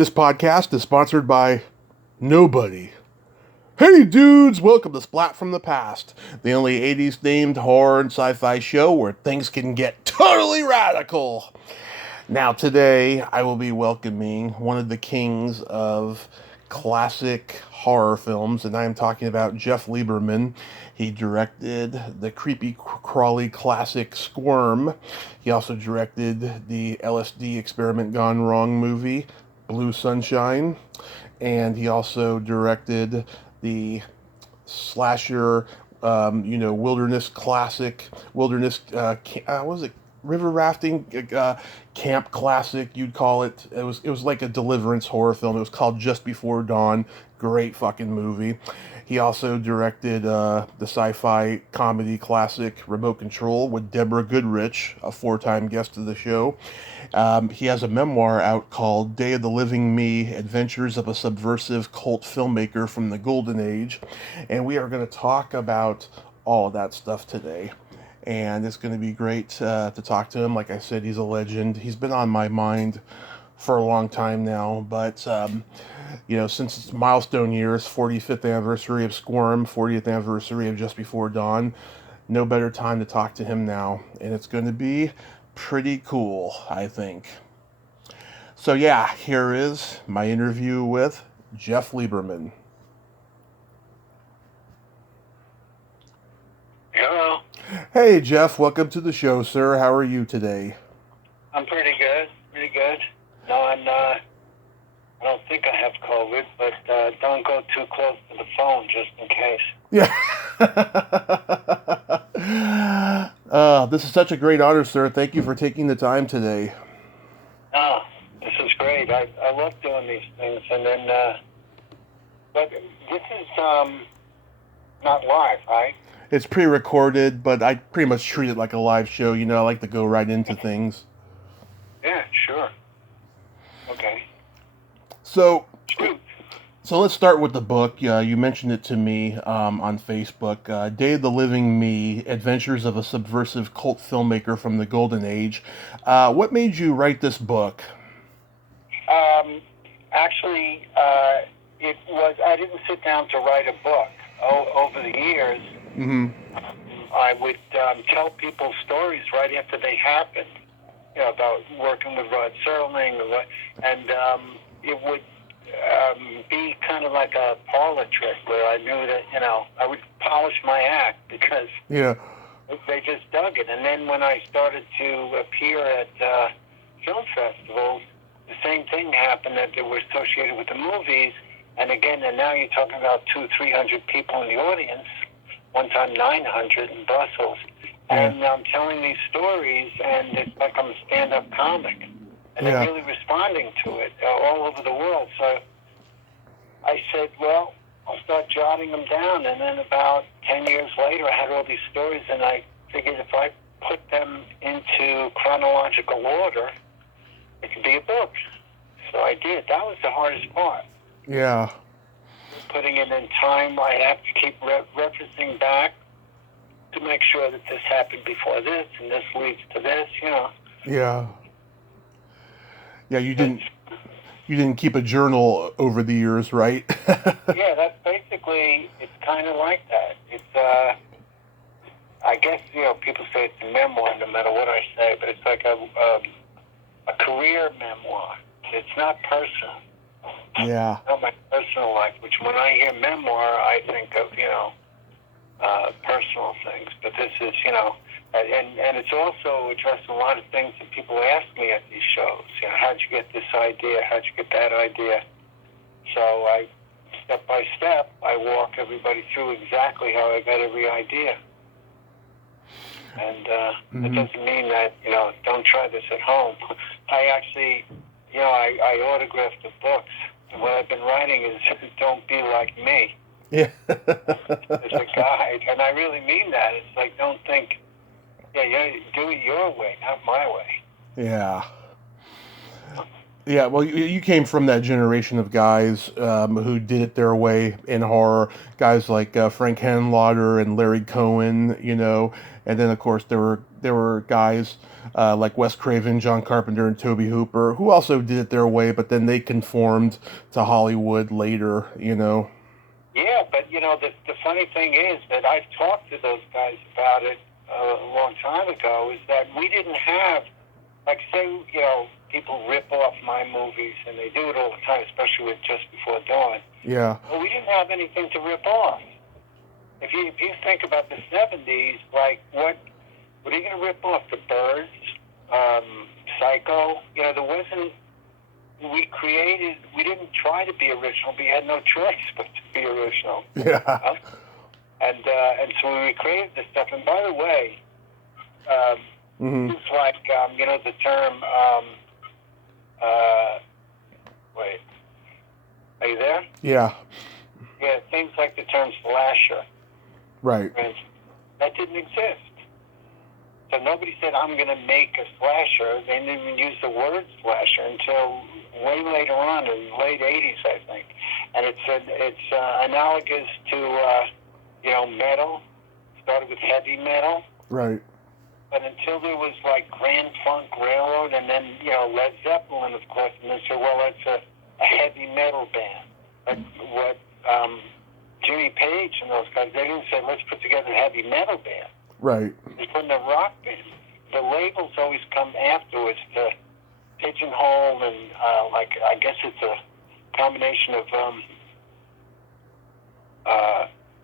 This podcast is sponsored by nobody. Hey dudes, welcome to Splat from the Past, the only 80s themed horror and sci-fi show where things can get totally radical. Now today I will be welcoming one of the kings of classic horror films, and I am talking about Jeff Lieberman. He directed the creepy crawly classic Squirm. He also directed the LSD experiment gone wrong movie, Blue Sunshine, and he also directed the slasher, wilderness classic, what was it, river rafting, camp classic, you'd call it. It was like a deliverance horror film. It was called Just Before Dawn. Great fucking movie. He also directed the sci-fi comedy classic Remote Control with Deborah Goodrich, a four-time guest of the show. He has a memoir out called Day of the Living Me, Adventures of a Subversive Cult Filmmaker from the Golden Age. And we are going to talk about all of that stuff today. And it's going to be great to talk to him. Like I said, he's a legend. He's been on my mind for a long time now. But, since it's milestone years, 45th anniversary of Squirm, 40th anniversary of Just Before Dawn, no better time to talk to him now. And it's going to be pretty cool, I think. So yeah, here is my interview with Jeff Lieberman. Hello. Hey Jeff, welcome to the show, sir. How are you today? I'm pretty good. No, I don't think I have COVID, but don't go too close to the phone just in case. Yeah. This is such a great honor, sir. Thank you for taking the time today. Oh, this is great. I love doing these things, and then, but this is not live, right? It's pre-recorded, but I pretty much treat it like a live show. You know, I like to go right into things. Yeah, sure. Okay. So let's start with the book. You mentioned it to me on Facebook. Day of the Living Me, Adventures of a Subversive Cult Filmmaker from the Golden Age. What made you write this book? Actually, it was, I didn't sit down to write a book. Over the years, I would tell people stories right after they happened, about working with Rod Serling, and it would be kind of like a parlor trick where I knew that, I would polish my act because they just dug it. And then when I started to appear at film festivals, the same thing happened, that they were associated with the movies. And again, and now you're talking about 200-300 people in the audience, one time 900 in Brussels. And I'm telling these stories, and it's like I'm a stand-up comic. And they're really responding to it all over the world. So I said, well, I'll start jotting them down. And then about 10 years later, I had all these stories, and I figured if I put them into chronological order, it could be a book. So I did. That was the hardest part. Yeah. Putting it in time, I have to keep referencing back to make sure that this happened before this, and this leads to this, Yeah. Yeah, you didn't keep a journal over the years, right? Yeah, that's basically, it's kind of like that. It's, I guess, people say it's a memoir no matter what I say, but it's like a career memoir. It's not personal. Yeah. Not my personal life, which when I hear memoir, I think of, personal things. But this is, and it's also addressing a lot of things that people ask me at these shows. How'd you get this idea? How'd you get that idea? So step by step, I walk everybody through exactly how I got every idea. And it doesn't mean that, don't try this at home. I actually, I autograph the books. And what I've been writing is don't be like me. Yeah. As a guide. And I really mean that. It's like, don't think, do it your way, not my way. Yeah. Yeah, well, you came from that generation of guys who did it their way in horror. Guys like Frank Henenlotter and Larry Cohen, and then of course there were guys like Wes Craven, John Carpenter, and Tobe Hooper who also did it their way, but then they conformed to Hollywood later. Yeah, but the funny thing is that I've talked to those guys about it a long time ago. Is that we didn't have, like, say, people rip off my movies, and they do it all the time, especially with Just Before Dawn. Yeah. Well, we didn't have anything to rip off. If you think about the '70s, like what are you going to rip off? The Birds, Psycho. There wasn't. We didn't try to be original. We had no choice but to be original. Yeah. And so we created this stuff. And by the way, it's like the term. Wait, are you there? Yeah. Yeah, things like the term slasher. Right. That didn't exist. So nobody said, I'm going to make a slasher. They didn't even use the word slasher until way later on, in the late 80s, I think. And it's analogous to, metal. Started with heavy metal. Right. But until there was, like, Grand Funk Railroad and then, Led Zeppelin, of course, and they said, well, that's a heavy metal band. But what Jimmy Page and those guys, they didn't say, let's put together a heavy metal band. Right. They put in a rock band. The labels always come afterwards to pigeonhole and, I guess it's a combination of,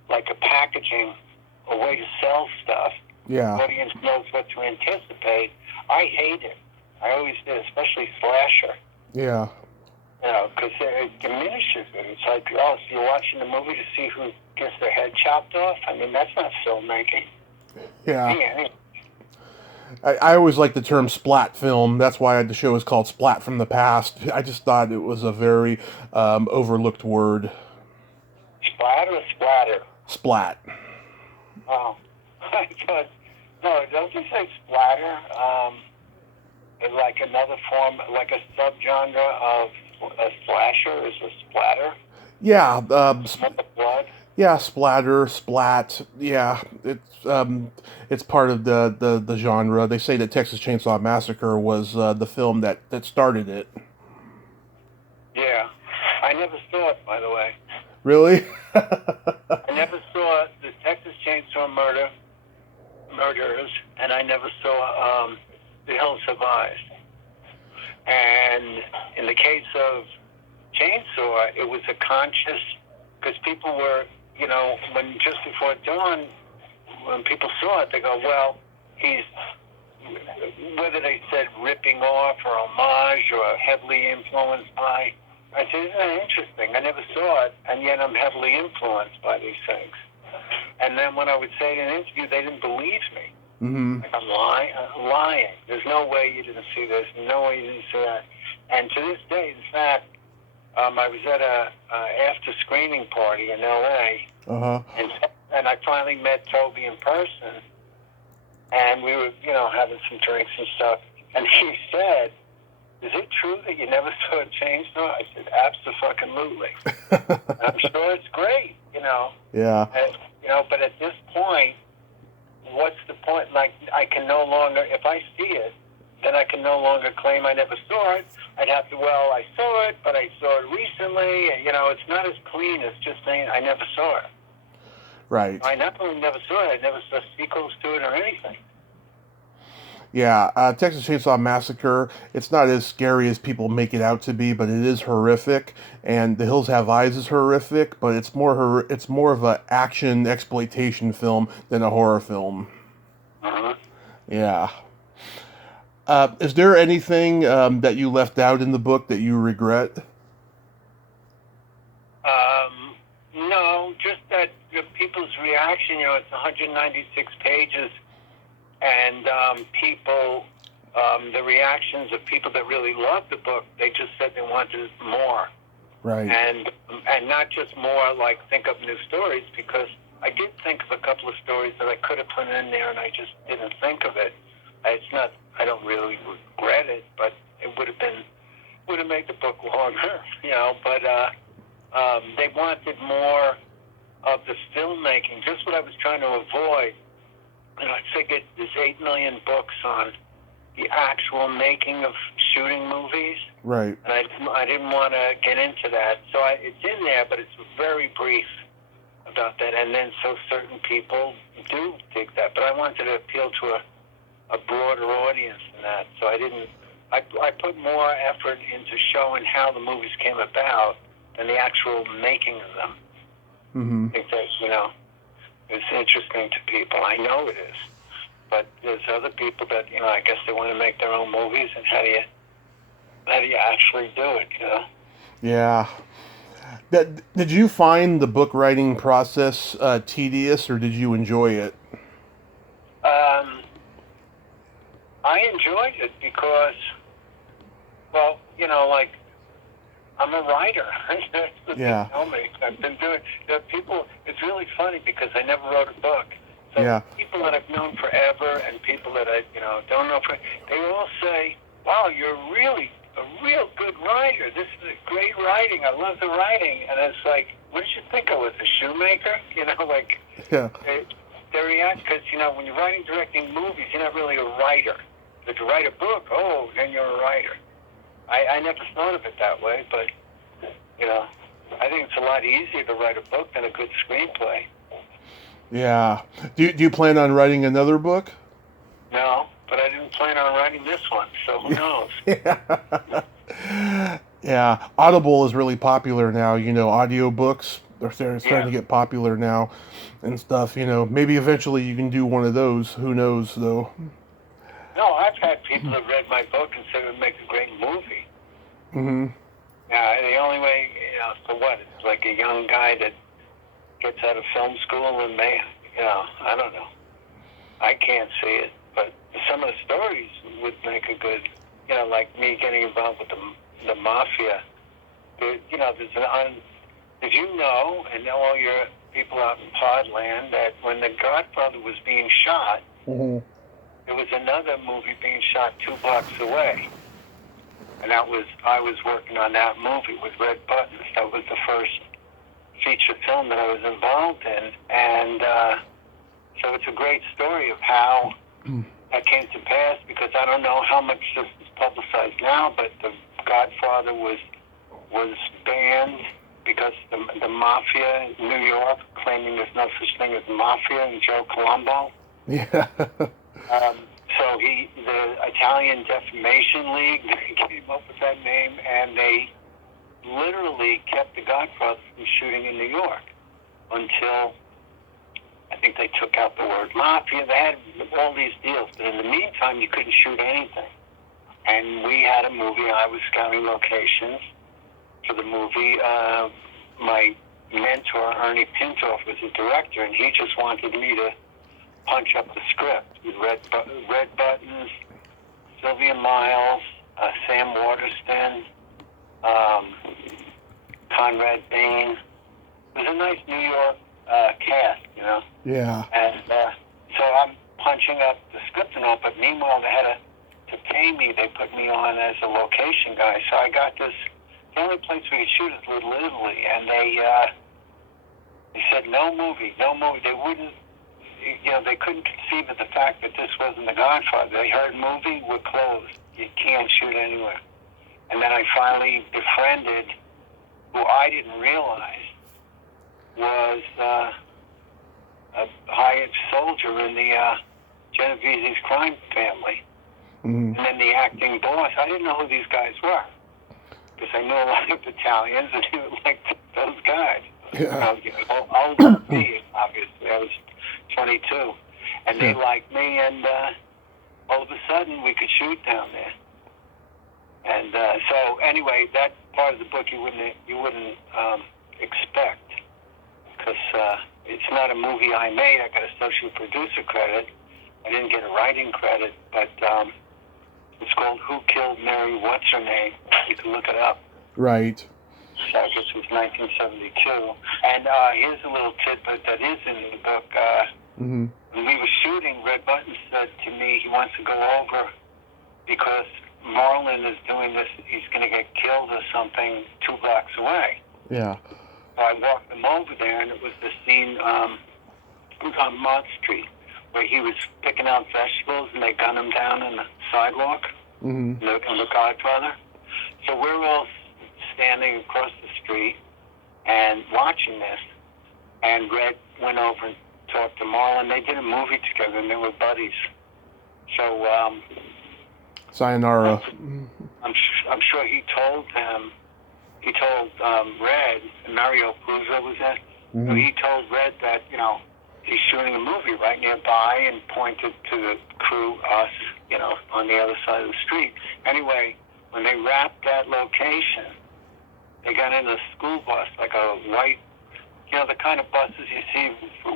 like a packaging, a way to sell stuff. Yeah. The audience knows what to anticipate. I hate it. I always did, especially slasher. Yeah. Because it diminishes it. It's like, so you're watching the movie to see who gets their head chopped off? I mean, that's not filmmaking. Yeah. I always like the term splat film. That's why the show is called Splat from the Past. I just thought it was a very overlooked word. Splat or splatter? Splat. Oh. I thought, no, don't you say splatter? Like another form, like a subgenre of a slasher is a splatter? Yeah. Blood? Yeah, splatter, splat. Yeah, it's part of the genre. They say that Texas Chainsaw Massacre was the film that started it. Yeah, I never saw it, by the way. Really? I never saw the Texas Chainsaw Murderers, and I never saw The Hill Survives. And in the case of Chainsaw, it was a conscious, because people were, when Just Before Dawn, when people saw it, they go, well, he's, whether they said ripping off or homage or heavily influenced by, I said, isn't that interesting? I never saw it, and yet I'm heavily influenced by these things. And then when I would say it in an interview, they didn't believe me. Mm-hmm. Like, I'm lying. There's no way you didn't see this. No way you didn't see that. And to this day, in fact, I was at a after screening party in L.A. Uh-huh. And I finally met Toby in person, and we were, having some drinks and stuff. And he said, "Is it true that you never saw a Chainsaw?" I said, "Abso-fucking-lutely." I'm sure it's great, Yeah. And, but at this point, what's the point? Like, I can no longer, if I see it, then I can no longer claim I never saw it. I'd have to, I saw it, but I saw it recently. And, it's not as clean as just saying I never saw it. Right. I not only never saw it, I never saw sequels to it or anything. Yeah, Texas Chainsaw Massacre, it's not as scary as people make it out to be, but it is horrific. And The Hills Have Eyes is horrific, but it's more of an action exploitation film than a horror film. Uh-huh. Yeah. Is there anything that you left out in the book that you regret? No, just that people's reaction, it's 196 pages, and people, the reactions of people that really loved the book, they just said they wanted more. Right. And not just more like think of new stories, because I did think of a couple of stories that I could have put in there, and I just didn't think of it. It's not, I don't really regret it, but it would have been would have made the book longer, but they wanted more of the filmmaking, just what I was trying to avoid. I figured there's 8 million books on the actual making of shooting movies. Right. And I didn't want to get into that. So it's in there, but it's very brief about that. And then so certain people do dig that. But I wanted to appeal to a broader audience than that. So I put more effort into showing how the movies came about than the actual making of them. Mm-hmm. I think that, it's interesting to people. I know it is. But there's other people that, I guess they want to make their own movies, and how do you actually do it, Yeah. Did you find the book writing process tedious, or did you enjoy it? I enjoyed it because, well, like, I'm a writer. That's what Yeah. they tell me. I've been doing. People. It's really funny because I never wrote a book. So Yeah. people that I've known forever and people that I, don't know, they all say, "Wow, you're really a real good writer. This is great writing. I love the writing." And it's like, what did you think I was, a shoemaker? Yeah. They react because when you're writing, directing movies, you're not really a writer. If you write a book, then you're a writer. I never thought of it that way, but, I think it's a lot easier to write a book than a good screenplay. Yeah. Do you plan on writing another book? No, but I didn't plan on writing this one, so who knows? Yeah. Yeah. Audible is really popular now, audiobooks. They're starting to get popular now and stuff, Maybe eventually you can do one of those. Who knows, though? No, I've had people that read my book and said it would make a great movie. Mm-hmm. The only way, for what? It's like a young guy that gets out of film school and I don't know. I can't see it, but some of the stories would make a good, like me getting involved with the mafia. Did you know, and all your people out in Podland, that when The Godfather was being shot, Mm-hmm. there was another movie being shot 2 blocks away. And I was working on that movie with Red Buttons. That was the first feature film that I was involved in. And so it's a great story of how that came to pass, because I don't know how much this is publicized now, but The Godfather was banned because the mafia in New York, claiming there's no such thing as mafia, and Joe Colombo. Yeah. So the Italian Defamation League came up with that name, and they literally kept The Godfather from shooting in New York until I think they took out the word mafia. They had all these deals, but in the meantime, you couldn't shoot anything. And we had a movie. I was scouting locations for the movie. My mentor, Ernie Pintoff, was the director, and he just wanted me to punch up the script with Red Buttons, Sylvia Miles, Sam Waterston, Conrad Bain. It was a nice New York cast, Yeah. And so I'm punching up the script and all, but meanwhile they had to pay me. They put me on as a location guy. So I got this. The only place we could shoot is Little Italy, and they said no movie. They wouldn't. They couldn't conceive of the fact that this wasn't The Godfather. They heard movie, we're closed. You can't shoot anywhere. And then I finally befriended, who I didn't realize was a hired soldier in the Genovese's crime family. Mm-hmm. And then the acting boss. I didn't know who these guys were, because I knew a lot of Italians, and he was like those guys. Yeah. Older than me, obviously. I was 22, and they liked me, and all of a sudden we could shoot down there. And so anyway, that part of the book you wouldn't expect, because it's not a movie I made. I got associate producer credit. I didn't get a writing credit, but it's called Who Killed Mary What's Her Name. You can look it up. Right. So I guess it was 1972. And here's a little tidbit that is in the book. Mm-hmm. When we were shooting, Red Buttons said to me he wants to go over because Marlon is doing this, he's going to get killed or something 2 blocks away. Yeah. So I walked him over there, and it was the scene, it was on Mott Street, where he was picking out vegetables, and they gunned him down on the sidewalk, Mm-hmm. the Godfather. So we're all standing across the street and watching this, and Red went over and talked to Marlon. They did a movie together, and they were buddies. So, Sayonara. I'm sure he told Red, and Mario Puzo was there. Mm-hmm. So he told Red that, he's shooting a movie right nearby, and pointed to the crew, us, on the other side of the street. Anyway, when they wrapped that location, they got in a school bus, like a white, the kind of buses you see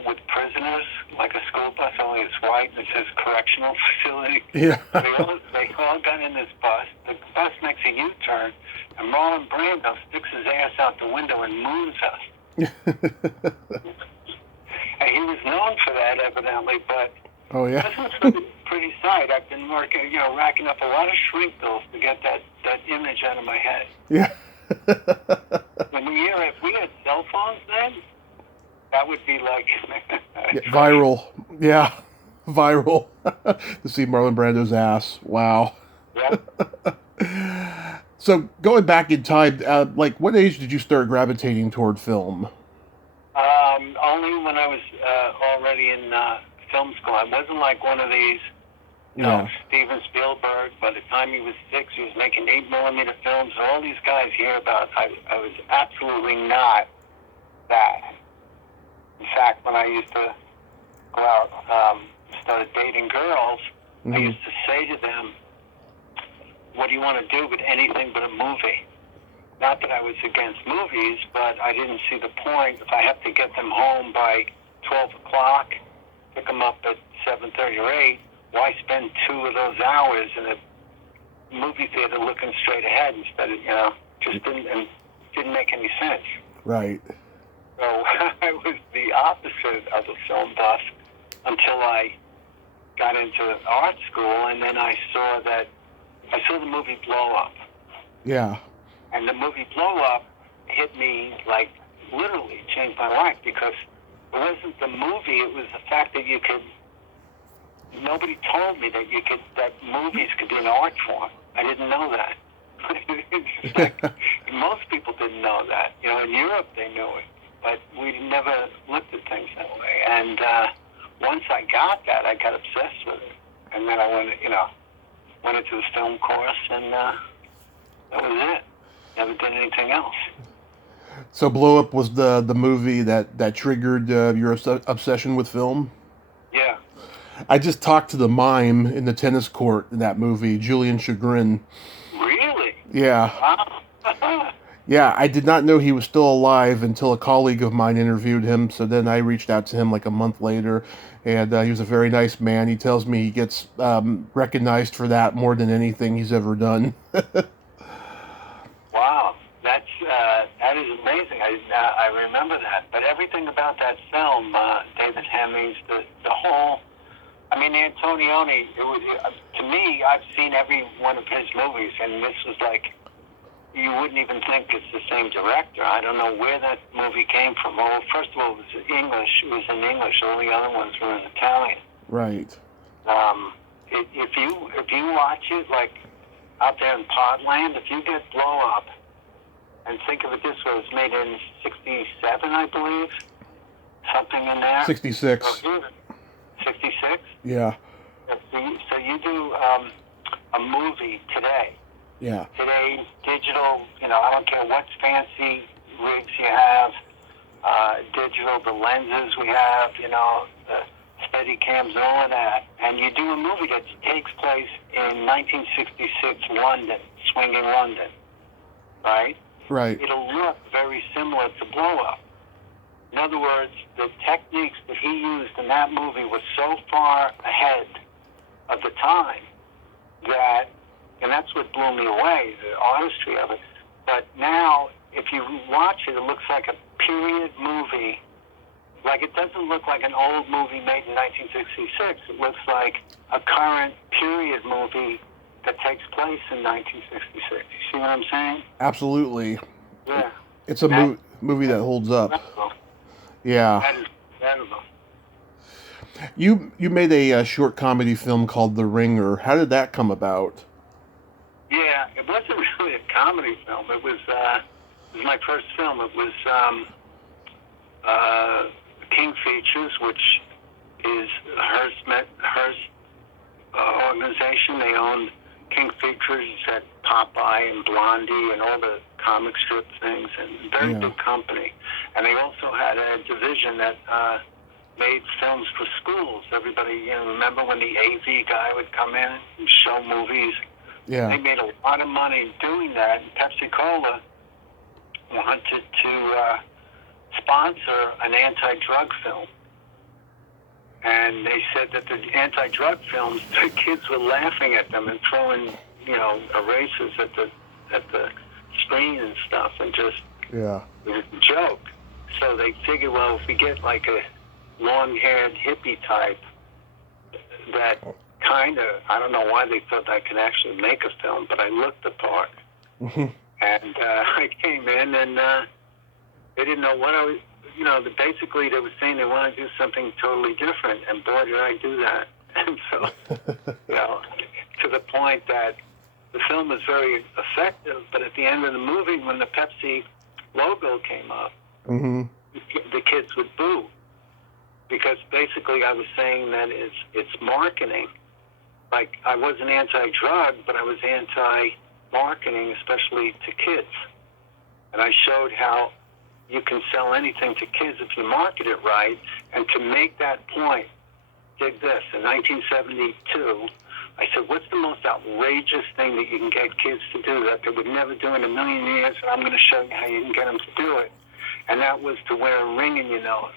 with prisoners, like a school bus, only it's white, and it says correctional facility. Yeah. They all got in this bus. The bus makes a U-turn, and Marlon Brando sticks his ass out the window and moons us. And he was known for that, evidently, but Oh, yeah. this is a pretty sight. I've been working, racking up a lot of shrink bills to get that image out of my head. Yeah. If we had cell phones then, that would be like... Yeah, viral. Yeah. Viral. To see Marlon Brando's ass. Wow. Yeah. So, going back in time, what age did you start gravitating toward film? Only when I was already in film school. I wasn't like one of these, Steven Spielberg. By the time he was 6, he was making 8mm films. All these guys hear about. I was absolutely not that. In fact, when I used to go out, started dating girls, Mm-hmm. I used to say to them, "What do you want to do with anything but a movie?" Not that I was against movies, but I didn't see the point. If I have to get them home by 12 o'clock, pick them up at 7:30 or 8, why spend 2 of those hours in a movie theater looking straight ahead instead of, just didn't make any sense. Right. So I was the opposite of a film buff until I got into art school, and then I saw the movie Blow Up. Yeah. And the movie Blow Up hit me, literally changed my life, because it wasn't the movie, it was the fact that nobody told me that movies could be an art form. I didn't know that. Most people didn't know that. In Europe they knew it, but we never looked at things that way. And once I got that, I got obsessed with it. And then I went into the film course, and that was it. Never did anything else. So Blow Up was the movie that triggered your obsession with film? Yeah. I just talked to the mime in the tennis court in that movie, Julian Chagrin. Really? Yeah. Wow. Yeah, I did not know he was still alive until a colleague of mine interviewed him, so then I reached out to him like a month later, and he was a very nice man. He tells me he gets recognized for that more than anything he's ever done. Wow, that is amazing. I remember that. But everything about that film, David Hemmings, the whole, Antonioni, to me, I've seen every one of his movies, and this was like, you wouldn't even think it's the same director. I don't know where that movie came from. Well, first of all, it was English. It was in English. All the other ones were in Italian. Right. If you watch it, like out there in Podland, if you get Blow Up, and think of it this way, it was made in 67, I believe. Something in there. 66. 66? Yeah. So you do a movie today. Yeah. Today's digital, I don't care what fancy rigs you have, digital, the lenses we have, the steady cams and all of that, and you do a movie that takes place in 1966 London, swinging London, right? Right. It'll look very similar to Blow Up. In other words, the techniques that he used in that movie were so far ahead of the time that, and that's what blew me away, the artistry of it. But now, if you watch it, it looks like a period movie. Like, it doesn't look like an old movie made in 1966. It looks like a current period movie that takes place in 1966. You see what I'm saying? Absolutely. Yeah. It's a movie that holds up. Incredible. Yeah. That is incredible. You made a short comedy film called The Ringer. How did that come about? Yeah, it wasn't really a comedy film. It was my first film. It was King Features, which is Hearst organization. They owned King Features at Popeye and Blondie and all the comic strip things, and very big company. And they also had a division that made films for schools. Everybody, remember when the AV guy would come in and show movies? Yeah. They made a lot of money doing that. Pepsi-Cola wanted to sponsor an anti-drug film. And they said that the anti-drug films, the kids were laughing at them and throwing, erasers at the screen and stuff, and just it was a joke. So they figured, well, if we get like a long-haired hippie type that kind of, I don't know why they thought I could actually make a film, but I looked the part. And I came in, and they didn't know what I was, basically they were saying they want to do something totally different, and boy, did I do that. And so, to the point that the film was very effective, but at the end of the movie, when the Pepsi logo came up, the kids would boo. Because basically I was saying that it's marketing. Like, I wasn't anti-drug, but I was anti-marketing, especially to kids. And I showed how you can sell anything to kids if you market it right. And to make that point, dig this, in 1972, I said, what's the most outrageous thing that you can get kids to do that they would never do in a million years? And I'm going to show you how you can get them to do it. And that was to wear a ring in your nose.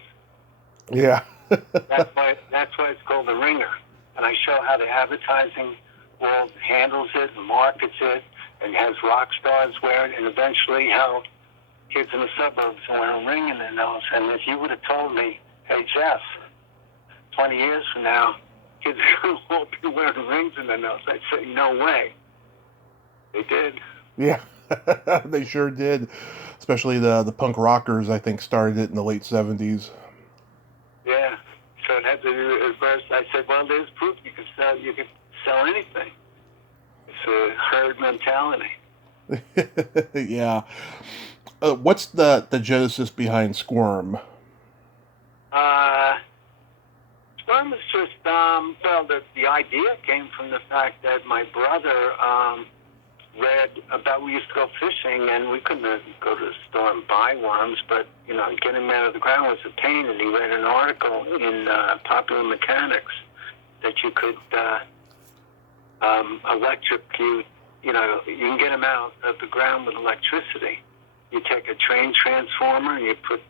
Yeah. That's why it's called The Ringer. And I show how the advertising world handles it and markets it and has rock stars wear it, and eventually how kids in the suburbs wear a ring in their nose. And if you would have told me, hey, Jeff, 20 years from now, kids won't be wearing rings in their nose, I'd say, no way. They did. Yeah, they sure did. Especially the punk rockers, I think, started it in the late 70s. Yeah. So it had to do at first. I said, well, there's proof you could sell anything. It's a herd mentality. Yeah. What's the genesis behind Squirm? Squirm was just, the idea came from the fact that my brother read about, we used to go fishing, and we couldn't go to the store and buy worms, but, getting them out of the ground was a pain, and he read an article in Popular Mechanics that you could electrocute, you can get them out of the ground with electricity. You take a train transformer, and you put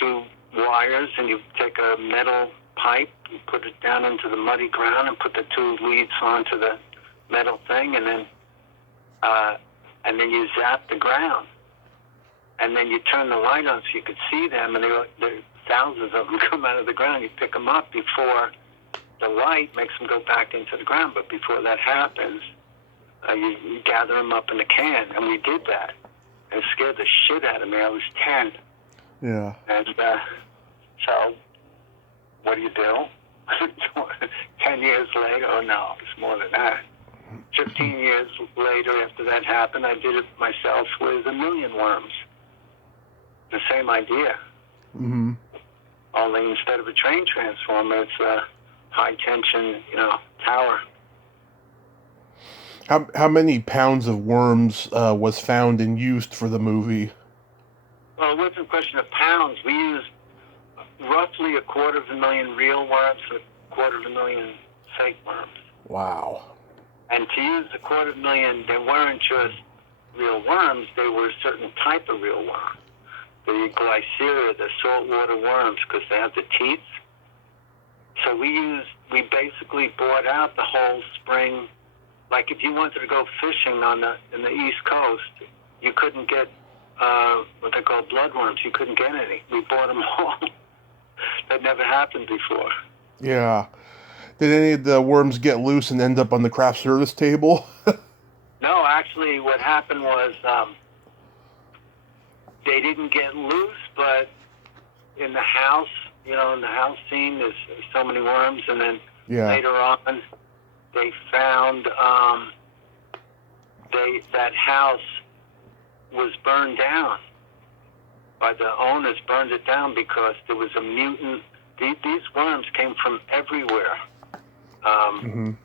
2 wires, and you take a metal pipe, you put it down into the muddy ground, and put the 2 leads onto the metal thing, and then you zap the ground. And then you turn the light on so you could see them, and there are thousands of them come out of the ground. You pick them up before the light makes them go back into the ground. But before that happens, you gather them up in a can. And we did that. And it scared the shit out of me. I was 10. Yeah. And so what do? 10 years later, oh no, it's more than that. 15 years later, after that happened, I did it myself with 1 million worms. The same idea. Only instead of a train transformer, it's a high tension, tower. How many pounds of worms was found and used for the movie? Well, it wasn't a question of pounds. We used roughly 250,000 real worms and 250,000 fake worms. Wow. And to use 250,000, they weren't just real worms, they were a certain type of real worm. The glyceria, the saltwater worms, because they have the teeth. So we basically bought out the whole spring. Like if you wanted to go fishing in the East Coast, you couldn't get what they call bloodworms. You couldn't get any. We bought them all. That never happened before. Yeah. Did any of the worms get loose and end up on the craft service table? No, actually, what happened was they didn't get loose, but in the house, in the house scene, there's so many worms, and then later on, they found that house was burned down by the owners. Burned it down because there was a mutant. These worms came from everywhere, and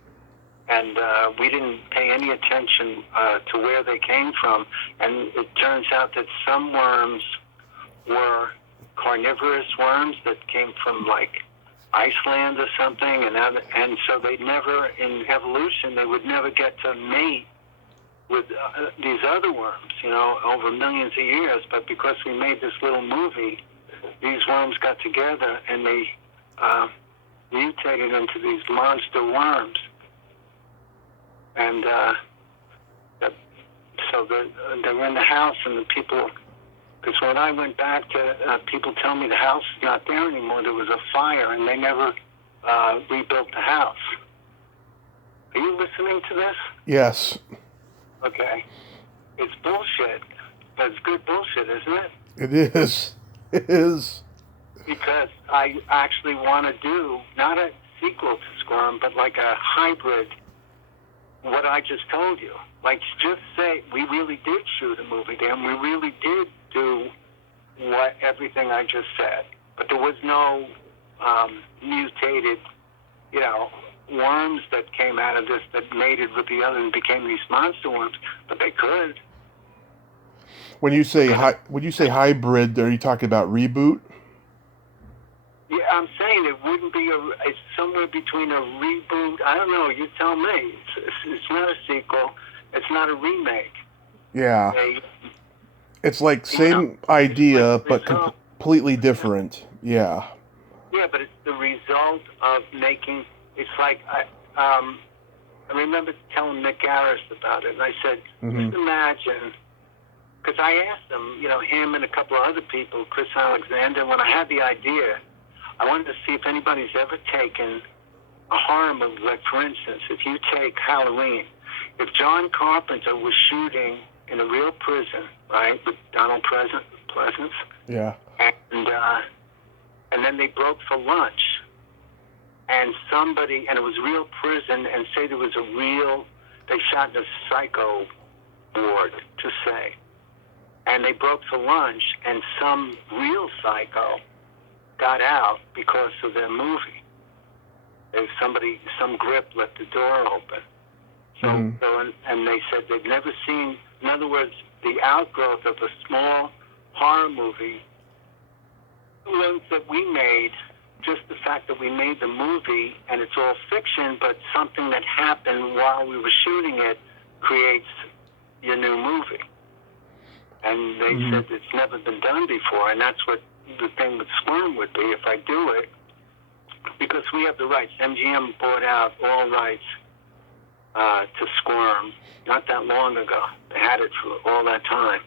we didn't pay any attention to where they came from. And it turns out that some worms were carnivorous worms that came from like Iceland or something, and so they never, in evolution, they would never get to mate with these other worms, over millions of years. But because we made this little movie, these worms got together and they mutated into these monster worms. And so they were in the house, and the people, because when I went back to, people tell me the house is not there anymore. There was a fire, and they never rebuilt the house. Are you listening to this? Yes. Okay. It's bullshit. That's good bullshit, isn't it? It is. It is. Because I actually want to do, not a sequel to Squirm, but like a hybrid, what I just told you. Like, just say, we really did shoot a movie there, and we really did do everything I just said. But there was no mutated, worms that came out of this that mated with the other and became these monster worms. But they could. When you say hybrid, are you talking about reboot? Yeah, I'm saying it wouldn't be it's somewhere between a reboot. I don't know. You tell me. It's not a sequel. It's not a remake. Yeah. It's like same idea, but completely different. Yeah. Yeah, but it's the result of making. It's like I remember telling Nick Garris about it, and I said, just imagine. Because I asked him, him and a couple of other people, Chris Alexander, when I had the idea, I wanted to see if anybody's ever taken a horror movie. Like, for instance, if you take Halloween, if John Carpenter was shooting in a real prison, right, with Donald Pleasance, yeah, and then they broke for lunch, and it was real prison, and say there was they shot in a psycho ward, to say, and they broke for lunch, and some real psycho got out because of their movie. If some grip left the door open. And they said they'd never seen, in other words, the outgrowth of a small horror movie, ones that we made, just the fact that we made the movie, and it's all fiction, but something that happened while we were shooting it creates your new movie. And they said it's never been done before, and that's what the thing with Squirm would be if I do it, because we have the rights. MGM bought out all rights to Squirm not that long ago. They had it for all that time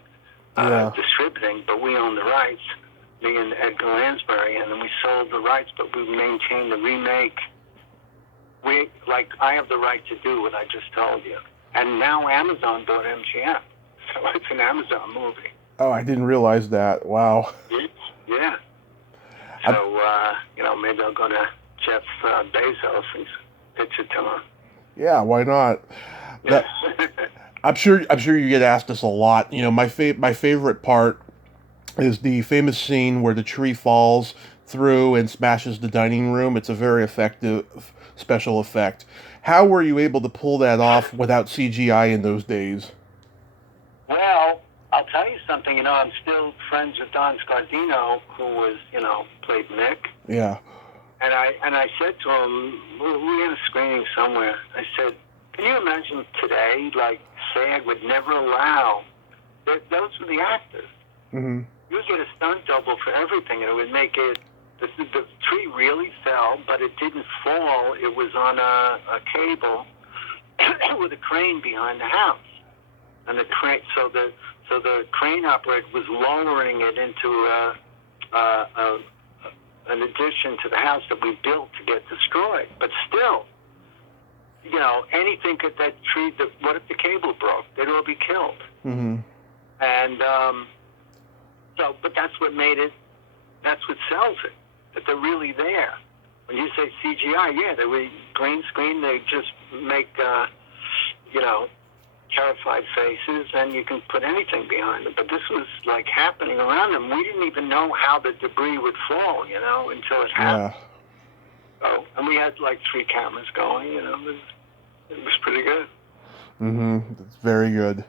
distributing, but we own the rights, me and Edgar Lansbury, and then we sold the rights, but we maintained the remake. I have the right to do what I just told you. And now Amazon bought MGM, so it's an Amazon movie. Oh, I didn't realize that. Wow. Yeah. So, maybe I'll go to Jeff Bezos and pitch it to him. Yeah, why not? I'm sure you get asked this a lot. My favorite part is the famous scene where the tree falls through and smashes the dining room. It's a very effective special effect. How were you able to pull that off without CGI in those days? Well, I'll tell you something. I'm still friends with Don Scardino, who was, played Nick. Yeah. And I said to him, we had a screening somewhere. I said, can you imagine today, SAG would never allow, those were the actors. Mm-hmm. You would get a stunt double for everything, and it would make it, the tree really fell, but it didn't fall. It was on a cable with a crane behind the house. And the crane, so the crane operator was lowering it into an addition to the house that we built to get destroyed. But still, you know, anything could that tree. What if the cable broke? They'd all be killed. Mm-hmm. And so, but that's what made it. That's what sells it. That they're really there. When you say CGI, yeah, they were green screen. They just make, you know, terrified faces, and you can put anything behind them. But this was like happening around them. We didn't even know how the debris would fall, you know, until it happened. So, and we had like 3 cameras going, you know. It was pretty good. Mm-hmm. It's very good.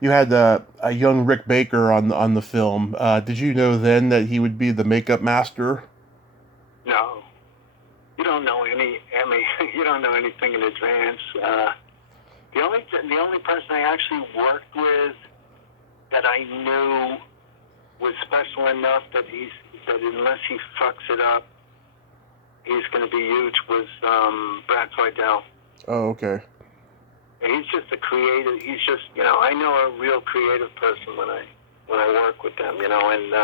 You had a young Rick Baker on the film. Did you know then that he would be the makeup master? No, you don't know you don't know anything in advance. The only person I actually worked with that I knew was special enough that unless he fucks it up, he's going to be huge was Brad Fidel. Oh, okay. And he's just a creative. He's just, you know, I know a real creative person when I work with them, you know. And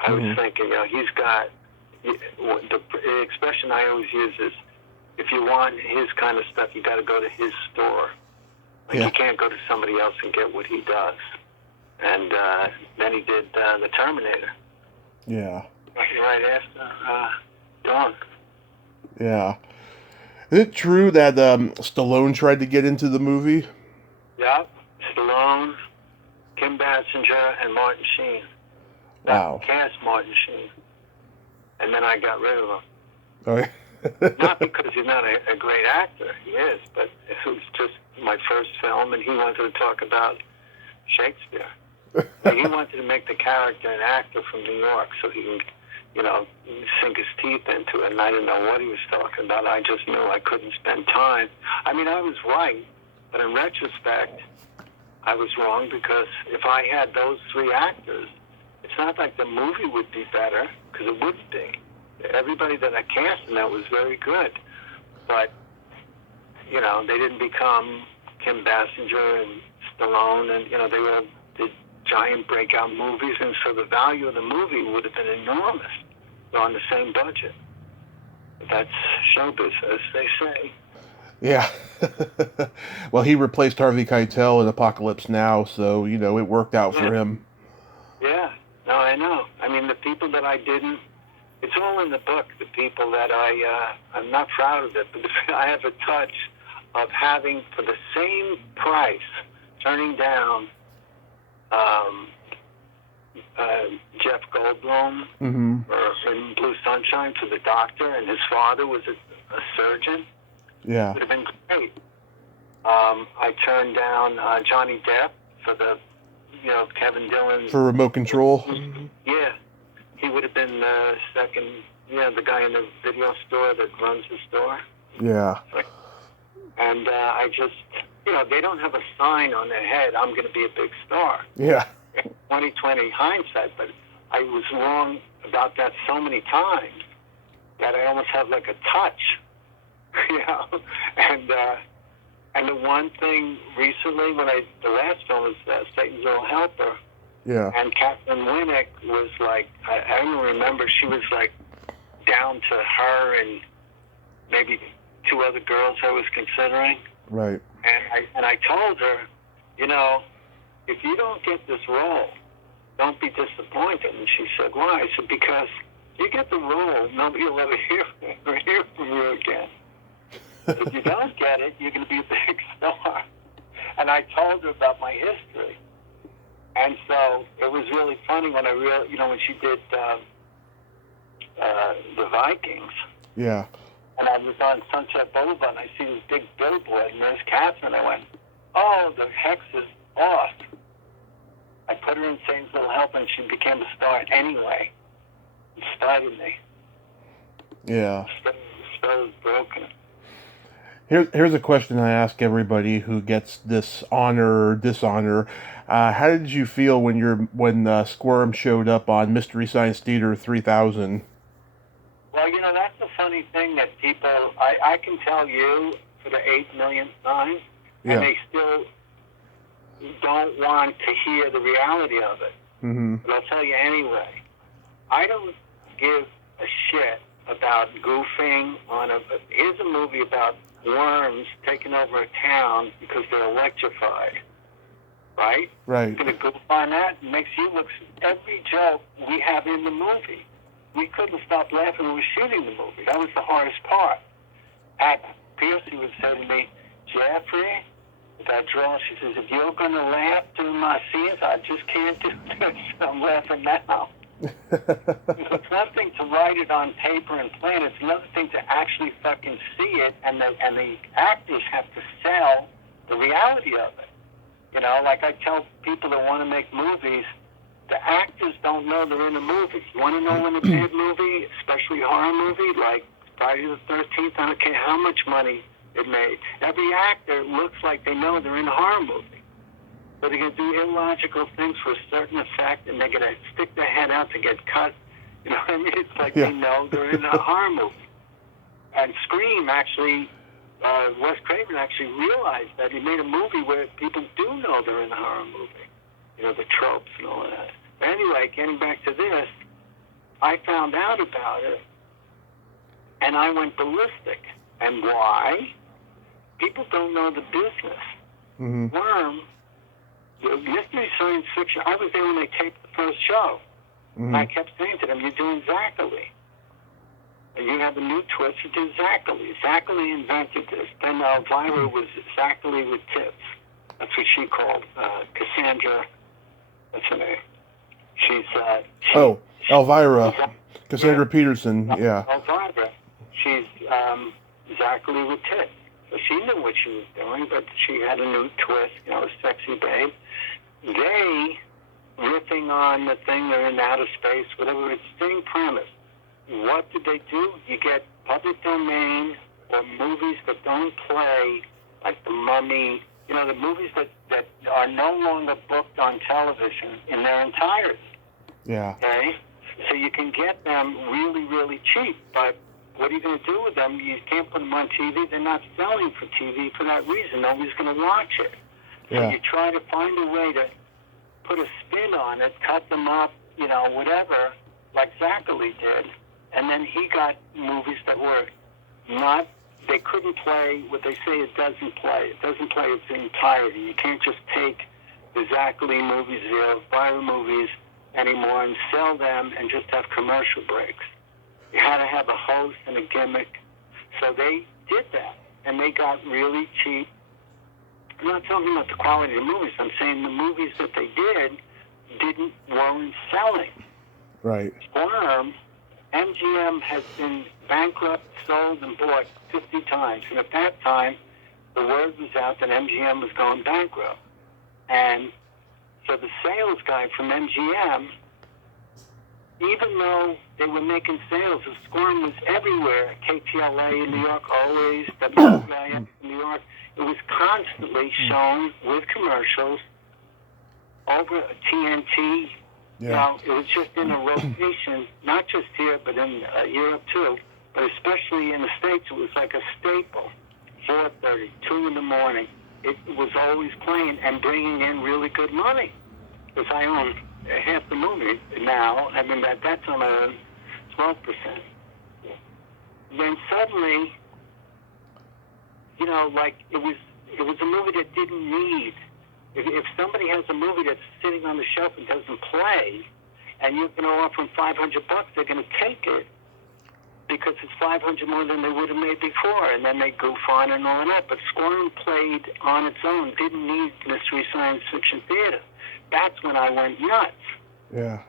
I was thinking, you know, he's got the expression I always use is, if you want his kind of stuff, you got to go to his store. Like you can't go to somebody else and get what he does. And then he did the Terminator. Yeah. Right after Dawn. Yeah. Is it true that Stallone tried to get into the movie? Yep. Stallone, Kim Basinger, and Martin Sheen. Wow. Cast Martin Sheen. And then I got rid of him. Okay. Not because he's not a great actor. He is, but it was just my first film, and he wanted to talk about Shakespeare. He wanted to make the character an actor from New York so he can, you know, sink his teeth into it. And I didn't know what he was talking about. I just knew I couldn't spend time. I mean, I was right, but in retrospect, I was wrong, because if I had those 3 actors, it's not like the movie would be better, because it wouldn't be. Everybody that I cast in that was very good, but you know, they didn't become Kim Basinger and Stallone, and you know, they were did giant breakout movies, and so the value of the movie would have been enormous on the same budget. That's showbiz, as they say. Yeah. Well, he replaced Harvey Keitel in Apocalypse Now, so you know it worked out for him. Yeah. No, I know. I mean, the people that I didn't. It's all in the book, the people that I'm not proud of it, but I have a touch of having, for the same price, turning down Jeff Goldblum in Blue Sunshine for the doctor, and his father was a surgeon. Yeah. It would have been great. I turned down Johnny Depp for the, you know, Kevin Dillon. For Remote Control? Yeah. He would have been the second, the guy in the video store that runs the store. Yeah. And I just, you know, they don't have a sign on their head, I'm going to be a big star. Yeah. 2020 hindsight, but I was wrong about that so many times that I almost have like a touch, you know. And the one thing recently, the last film was Satan's Little Helper. Yeah. And Catherine Winnick was like, I don't remember, she was like down to her and maybe 2 other girls I was considering. Right. And I told her, you know, if you don't get this role, don't be disappointed. And she said, why? I said, because you get the role, nobody will ever hear from you again. If you don't get it, you're going to be a big star. And I told her about my history. And so it was really funny when when she did the Vikings. Yeah. And I was on Sunset Boulevard, and I see this big billboard, and there's Catherine. I went, oh, the hex is off. I put her in Satan's Little Helper, and she became a star anyway. It started me. Yeah. The spell was broken. Here's a question I ask everybody who gets this honor or dishonor. How did you feel when Squirm showed up on Mystery Science Theater 3000? Well, you know, that's the funny thing that people, I can tell you for the 8 millionth time, and they still don't want to hear the reality of it. Mm-hmm. But I'll tell you anyway. I don't give a shit about goofing on here's a movie about worms taking over a town because they're electrified. Right? Right. You're going to goof on that. It makes you look... Every joke we have in the movie, we couldn't stop laughing when we were shooting the movie. That was the hardest part. At Piercy would say to me, Jeffrey, that draw, she says, if you're going to laugh during my scenes, I just can't do this. I'm laughing now. It's one thing to write it on paper and plan. It's another thing to actually fucking see it, and the actors have to sell the reality of it. You know, like I tell people that want to make movies, the actors don't know they're in a movie. You want to know when a bad movie, especially a horror movie, like Friday the 13th, I don't care how much money it made. Every actor looks like they know they're in a horror movie. So they're going to do illogical things for a certain effect, and they're going to stick their head out to get cut. You know what I mean? It's like they know they're in a horror movie. And Scream actually... Wes Craven actually realized that he made a movie where people do know they're in a horror movie. You know, the tropes and all of that. But anyway, getting back to this, I found out about it, and I went ballistic. And why? People don't know the business. Mm-hmm. Worm, mystery science fiction, I was there when they taped the first show. Mm-hmm. And I kept saying to them, you're doing Zachary. You have a new twist. You do Zachary. Zachary invented this. Then Elvira was Zachary with tits. That's what she called Cassandra. What's her name? She's Elvira. Cassandra Peterson. Yeah. Elvira. She's Zachary with tits. So she knew what she was doing, but she had a new twist. You know, a sexy babe. They riffing on the thing. They're in outer space. Whatever. It's the same premise. What did they do? You get public domain or movies that don't play, like The Mummy, you know, the movies that are no longer booked on television in their entirety. Yeah. Okay? So you can get them really, really cheap, but what are you going to do with them? You can't put them on TV. They're not selling for TV for that reason. Nobody's going to watch it. So you try to find a way to put a spin on it, cut them up, you know, whatever, like Zachary did. And then he got movies that were not, they couldn't play what they say it doesn't play. It doesn't play its entirety. You can't just take the Zachary movies, the Elvira movies anymore and sell them and just have commercial breaks. You had to have a host and a gimmick. So they did that. And they got really cheap. I'm not talking about the quality of the movies. I'm saying the movies that they weren't selling. Right. Worm, MGM has been bankrupt, sold, and bought 50 times. And at that time, the word was out that MGM was going bankrupt. And so the sales guy from MGM, even though they were making sales, the Squirm was everywhere. KTLA in New York, always, WPIX in New York. It was constantly shown with commercials over TNT. Yeah. Now, it was just in a rotation, not just here, but in Europe too, but especially in the States, it was like a staple. 4:30, 2 in the morning. It was always playing and bringing in really good money. Because I own half the movie now. I mean, at that time I owned 12%. Then suddenly, you know, like it was a movie that didn't need. If somebody has a movie that's sitting on the shelf and doesn't play, and you're going to offer them $500, they're going to take it because it's $500 more than they would have made before, and then they goof on and all that. But Squirm played on its own, didn't need Mystery Science Fiction Theater. That's when I went nuts. Yeah.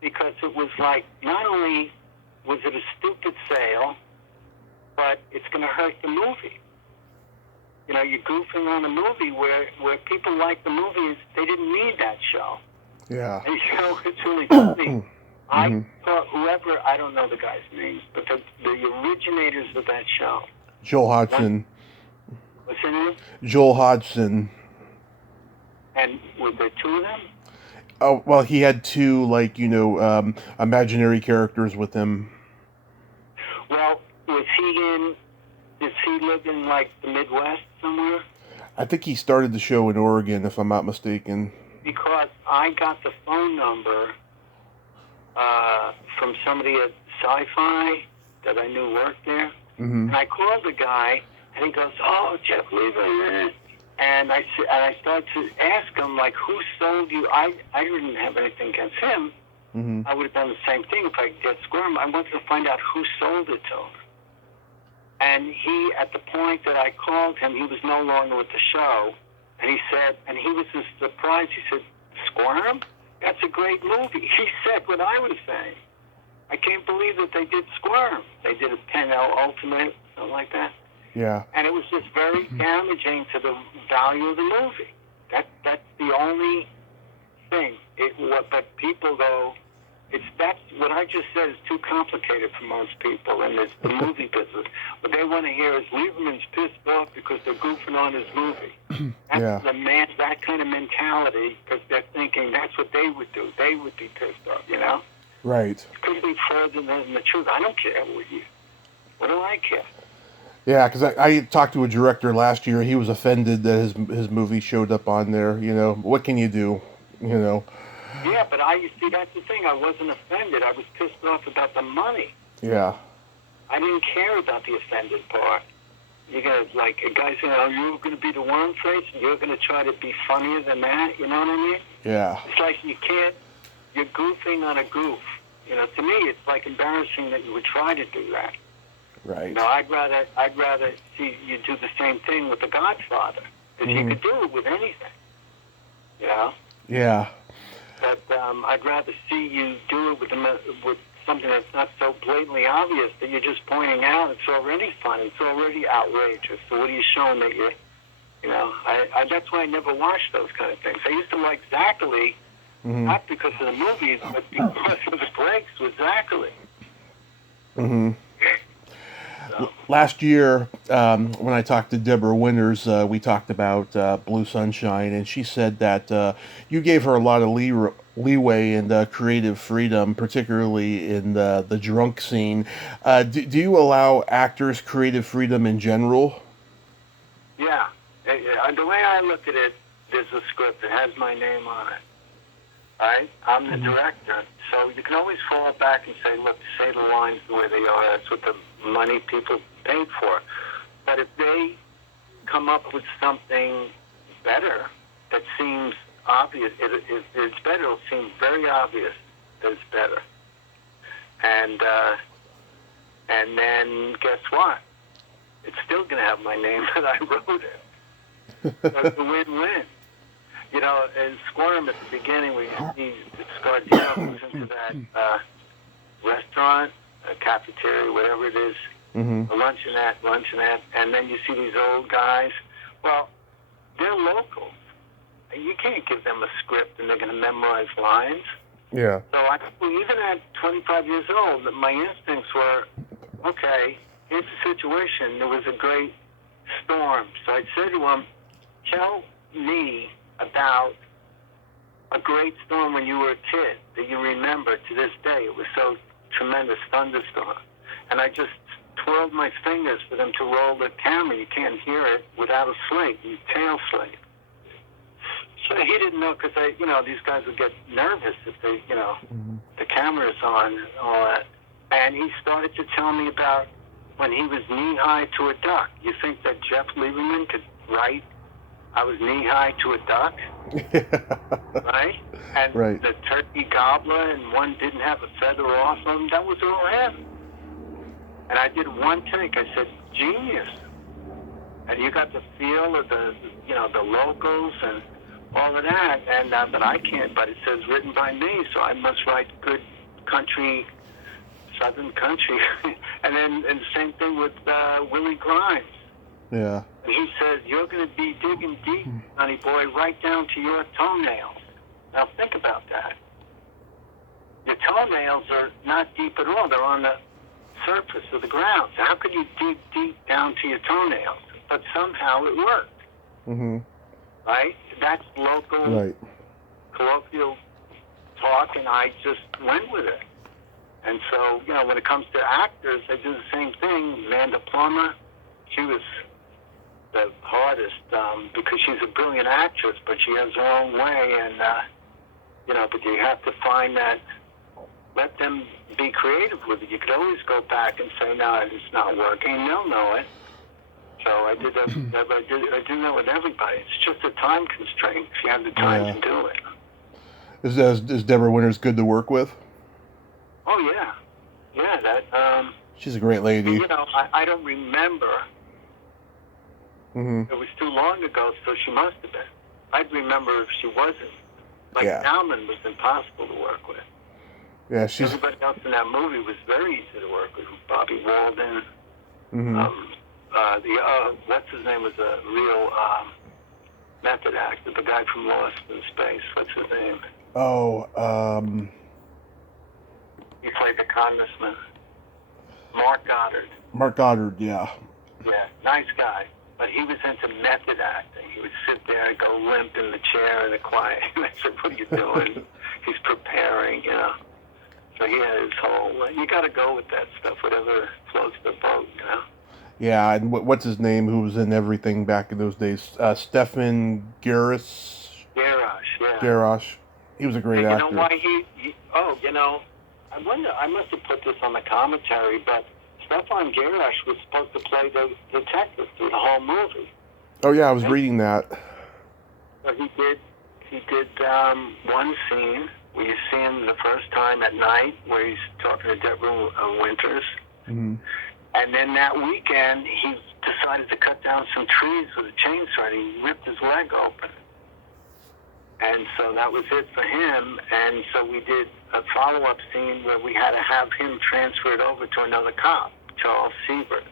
Because it was like, not only was it a stupid sale, but it's going to hurt the movie. You know, you're goofing on a movie where people like the movies, they didn't need that show. Yeah. And, you know, it's really funny. I thought whoever, I don't know the guy's names, but the originators of that show. Joel Hodgson. What's his name? Joel Hodgson. And were there two of them? Oh, well, he had two, like, you know, imaginary characters with him. Well, does he live in, like, the Midwest somewhere? I think he started the show in Oregon, if I'm not mistaken. Because I got the phone number from somebody at Sci-Fi that I knew worked there. And I called the guy, and he goes, "Oh, Jeff Lieberman." And I started to ask him, like, who sold you? I didn't have anything against him. I would have done the same thing if I could get Squirm. I wanted to find out who sold it to him. And he, at the point that I called him, he was no longer with the show. And he said, and he was just surprised. He said, "Squirm? That's a great movie." He said what I was saying. I can't believe that they did Squirm. They did a 10L Ultimate, something like that. Yeah. And it was just very damaging to the value of the movie. That's the only thing. But people go, that's what I just said is too complicated for most people, and it's the movie business. What they want to hear is Lieberman's pissed off because they're goofing on his movie. That's that kind of mentality, because they're thinking that's what they would do. They would be pissed off, you know? Right. It couldn't be further than the truth. I don't care what you. What do I care? Yeah, because I talked to a director last year. He was offended that his movie showed up on there. You know, what can you do? You know. Yeah, but you see, that's the thing. I wasn't offended. I was pissed off about the money. Yeah. I didn't care about the offended part. You're gonna, like, a guy saying, "Oh, you're gonna be the worm face, and you're gonna try to be funnier than that." You know what I mean? Yeah. It's like you can't. You're goofing on a goof. You know, to me, it's like embarrassing that you would try to do that. Right. You know, I'd rather see you do the same thing with The Godfather, because you could do it with anything. You know. Yeah. But I'd rather see you do it with something that's not so blatantly obvious that you're just pointing out. It's already fun. It's already outrageous. So what are you showing that you're, you know? That's why I never watched those kind of things. I used to like Zachary, not because of the movies, but because of the breaks with Zachary. So. Last year, when I talked to Deborah Winters, we talked about Blue Sunshine, and she said that you gave her a lot of leeway and creative freedom, particularly in the drunk scene. Do you allow actors creative freedom in general? Yeah. The way I look at it, there's a script that has my name on it. Right? I'm the director. So you can always fall back and say, look, say the lines the way they are. That's what the money people paid for. But if they come up with something better that seems obvious, it's better. It'll seem very obvious that it's better. And then guess what? It's still going to have my name that I wrote it. So it's a win-win. You know, in Squirm at the beginning, Scardino goes into that restaurant, a cafeteria, whatever it is, a luncheonette, and then you see these old guys. Well, they're locals. You can't give them a script and they're going to memorize lines. Yeah. So even at 25 years old, my instincts were, okay, here's the situation. There was a great storm. So I'd say to him, tell me about a great storm when you were a kid that you remember to this day. It was so tremendous thunderstorm. And I just twirled my fingers for them to roll the camera. You can't hear it without a slate. You tail slate. So he didn't know, because these guys would get nervous if they, the camera's on and all that. And he started to tell me about when he was knee-high to a duck. You think that Jeff Lieberman could write, I was knee-high to a duck? Right? And the turkey gobbler, and one didn't have a feather off him. That was all him. And I did one take. I said, genius. And you got the feel of the locals and all of that. And but I can't. But it says written by me, so I must write good country, southern country. and the same thing with Willie Grimes. Yeah. And he says, you're going to be digging deep, honey boy, right down to your toenails. Now think about that. Your toenails are not deep at all. They're on the surface of the ground. So how could you dig deep down to your toenails? But somehow it worked. Mm-hmm. Right? That's local, colloquial talk, and I just went with it. And so, when it comes to actors, they do the same thing. Amanda Plummer, she was the hardest because she's a brilliant actress, but she has her own way, and but you have to find that let them be creative with it. You could always go back and say, no, it's not working. They'll know it. So I did that. I do that with everybody. It's just a time constraint. If you have the time to do it. Is Deborah Winters good to work with? Oh yeah, yeah. That. She's a great lady. You know, I don't remember. Mm-hmm. It was too long ago, so she must have been. I'd remember if she wasn't. Like Nauman was impossible to work with. Yeah, she's. Everybody else in that movie was very easy to work with. Bobby Walden. Mm-hmm. What's his name was a real method actor. The guy from Lost in Space. What's his name? Oh. He played the congressman. Mark Goddard. Mark Goddard, yeah. Yeah, nice guy. But he was into method acting. He would sit there and go limp in the chair in the quiet. And I said, what are you doing? He's preparing, you know. So he had his whole, you got to go with that stuff, whatever floats the boat, you know. Yeah, and what's his name, who was in everything back in those days? Stefan Garros. Garrosh, yeah. Garrosh. He was a great actor. You know why you know, I wonder, I must have put this on the commentary, but Stefan Garrosh was supposed to play the detective through the whole movie. Oh yeah, I was reading that. So he did one scene where you see him the first time at night, where he's talking to Deborah Winters. Mm-hmm. And then that weekend, he decided to cut down some trees with a chainsaw, and he ripped his leg open. And so that was it for him. And so we did a follow-up scene where we had to have him transferred over to another cop, Charles Siebert.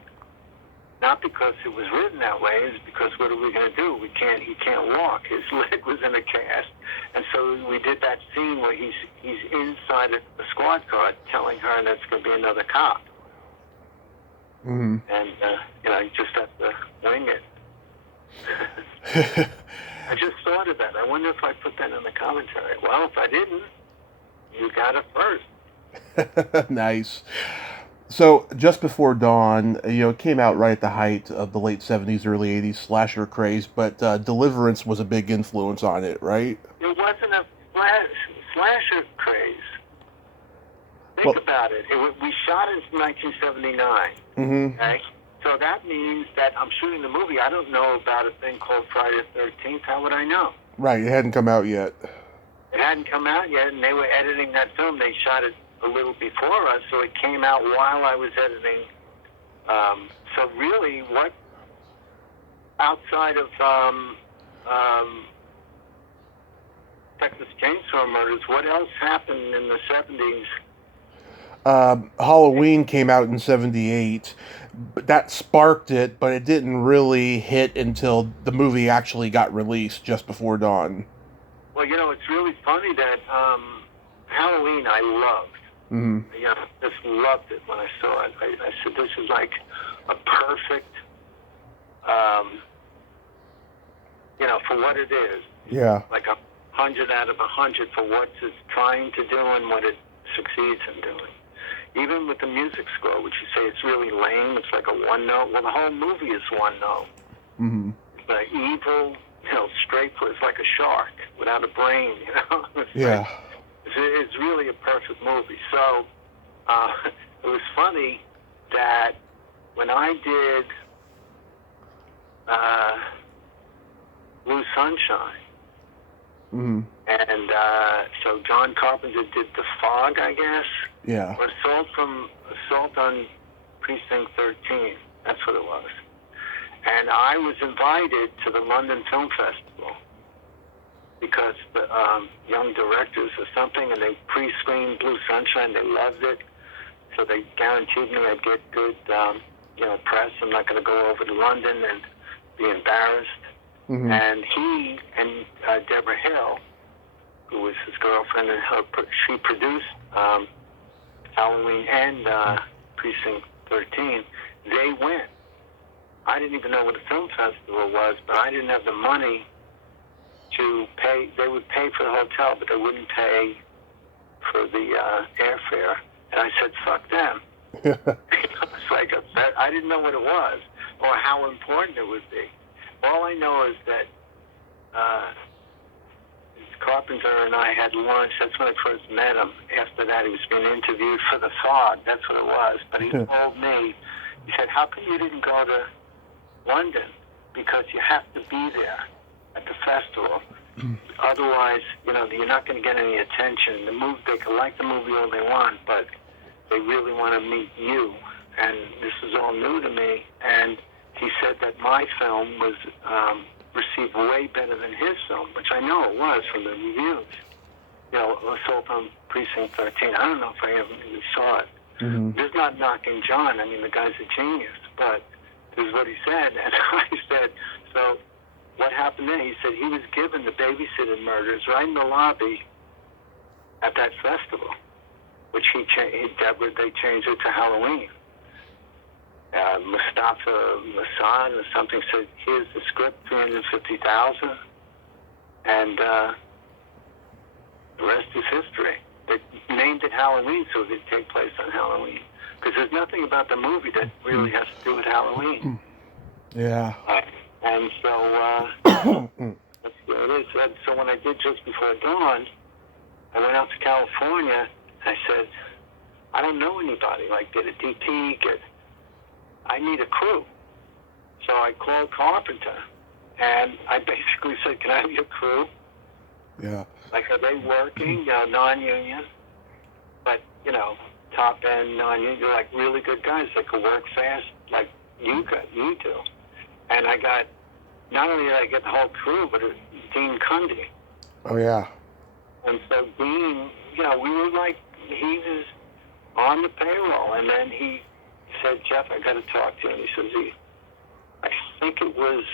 Not because it was written that way, it's because what are we going to do? He can't walk. His leg was in a cast. And so we did that scene where he's inside a squad car telling her that's going to be another cop. Mm-hmm. And, you know, you just have to wing it. I just thought of that. I wonder if I put that in the commentary. Well, if I didn't, you got it first. Nice. So, Just Before Dawn, you know, it came out right at the height of the late 70s, early 80s slasher craze, but Deliverance was a big influence on it, right? It wasn't a slasher craze. Think about it. We shot it in 1979. Mm-hmm. Okay? So that means that I'm shooting the movie. I don't know about a thing called Friday the 13th. How would I know? Right, it hadn't come out yet. It hadn't come out yet, and they were editing that film. They shot it a little before us, so it came out while I was editing. So really, what outside of Texas Chainsaw Murders, what else happened in the 70s? Halloween came out in 78, but that sparked it, but it didn't really hit until the movie actually got released, Just Before Dawn. Well, you know, it's really funny that Halloween I loved. Mm-hmm. You know, just loved it when I saw it. I said, this is like a perfect, you know, for what it is. Yeah. Like 100 out of 100 for what it's trying to do and what it succeeds in doing. Even with the music score, which you say it's really lame, it's like a one note. Well, the whole movie is one note. Mm-hmm. The evil, you know, straightforward. It's like a shark without a brain, you know? Yeah. It's really a perfect movie. So it was funny that when I did Blue Sunshine, mm-hmm. and so John Carpenter did The Fog, I guess. Yeah. Or Assault on Precinct 13. That's what it was. And I was invited to the London Film Festival because the young directors or something, and they pre-screened Blue Sunshine. They loved it. So they guaranteed me I'd get good, you know, press. I'm not going to go over to London and be embarrassed. Mm-hmm. And he and Deborah Hill, who was his girlfriend, and she produced Halloween and Precinct 13. They went. I didn't even know what a film festival was, but I didn't have the money to pay. They would pay for the hotel, but they wouldn't pay for the airfare. And I said, fuck them. It's like I didn't know what it was or how important it would be. All I know is that Carpenter and I had lunch. That's when I first met him. After that, he was being interviewed for The Fog. That's what it was. But he told me, he said, how come you didn't go to London? Because you have to be there at the festival. Otherwise, you're not going to get any attention. They can like the movie all they want, but they really want to meet you. And this is all new to me. And he said that my film was received way better than his film, which I know it was from the reviews. Assault on Precinct 13. I don't know if I ever even saw it. Mm-hmm. This is not knocking John. I mean, the guy's a genius, but this is what he said. And I said, so what happened then? He said he was given the Babysitting Murders right in the lobby at that festival, which they changed it to Halloween. Mustafa Masad or something said, here's the script, $350,000, and the rest is history. They named it Halloween so it would take place on Halloween. Because there's nothing about the movie that really has to do with Halloween. Yeah. And so, that's what it is. And so when I did Just Before Dawn, I went out to California, and I said, I don't know anybody. Like, get a DP, I need a crew. So I called Carpenter, and I basically said, can I have your crew? Yeah. Like, are they working, non-union? But, top-end non-union, they're like really good guys that could work fast, like you do. And I got, not only did I get the whole crew, but Dean Cundy. Oh, yeah. And so Dean, we were like, he was on the payroll, and then he said, Jeff, I got to talk to you. And he says, I think it was,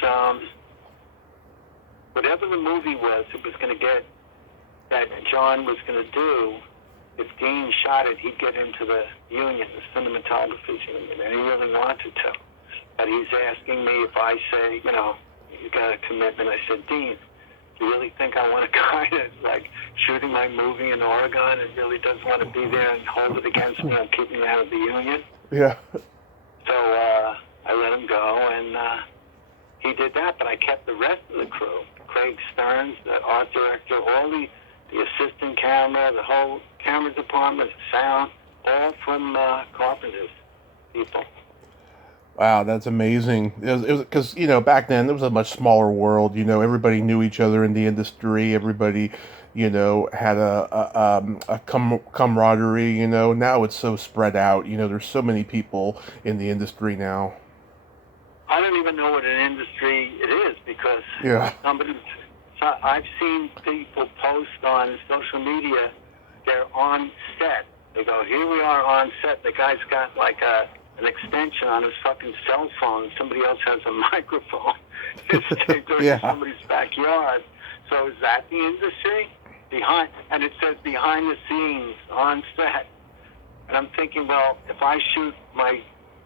whatever the movie was, it was going to get, that John was going to do, if Dean shot it, he'd get into the union, the cinematography union, and he really wanted to. But he's asking me if I say, you got a commitment. I said, Dean, do you really think I want a guy that's like shooting my movie in Oregon and really does want to be there and hold it against me and keep me out of the union? Yeah. So I let him go, and he did that, but I kept the rest of the crew. Craig Stearns, the art director, all the assistant camera, the whole camera department, sound, all from Carpenter's people. Wow, that's amazing. It was because, back then it was a much smaller world. Everybody knew each other in the industry. Everybody, had a camaraderie. Now it's so spread out. There's so many people in the industry now. I don't even know what an industry it is because I've seen people post on social media, they're on set. They go, here we are on set. The guy's got like an extension on his fucking cell phone. Somebody else has a microphone. It's taped in somebody's backyard. So is that the industry? And it says behind the scenes on set. And I'm thinking, well, if I shoot my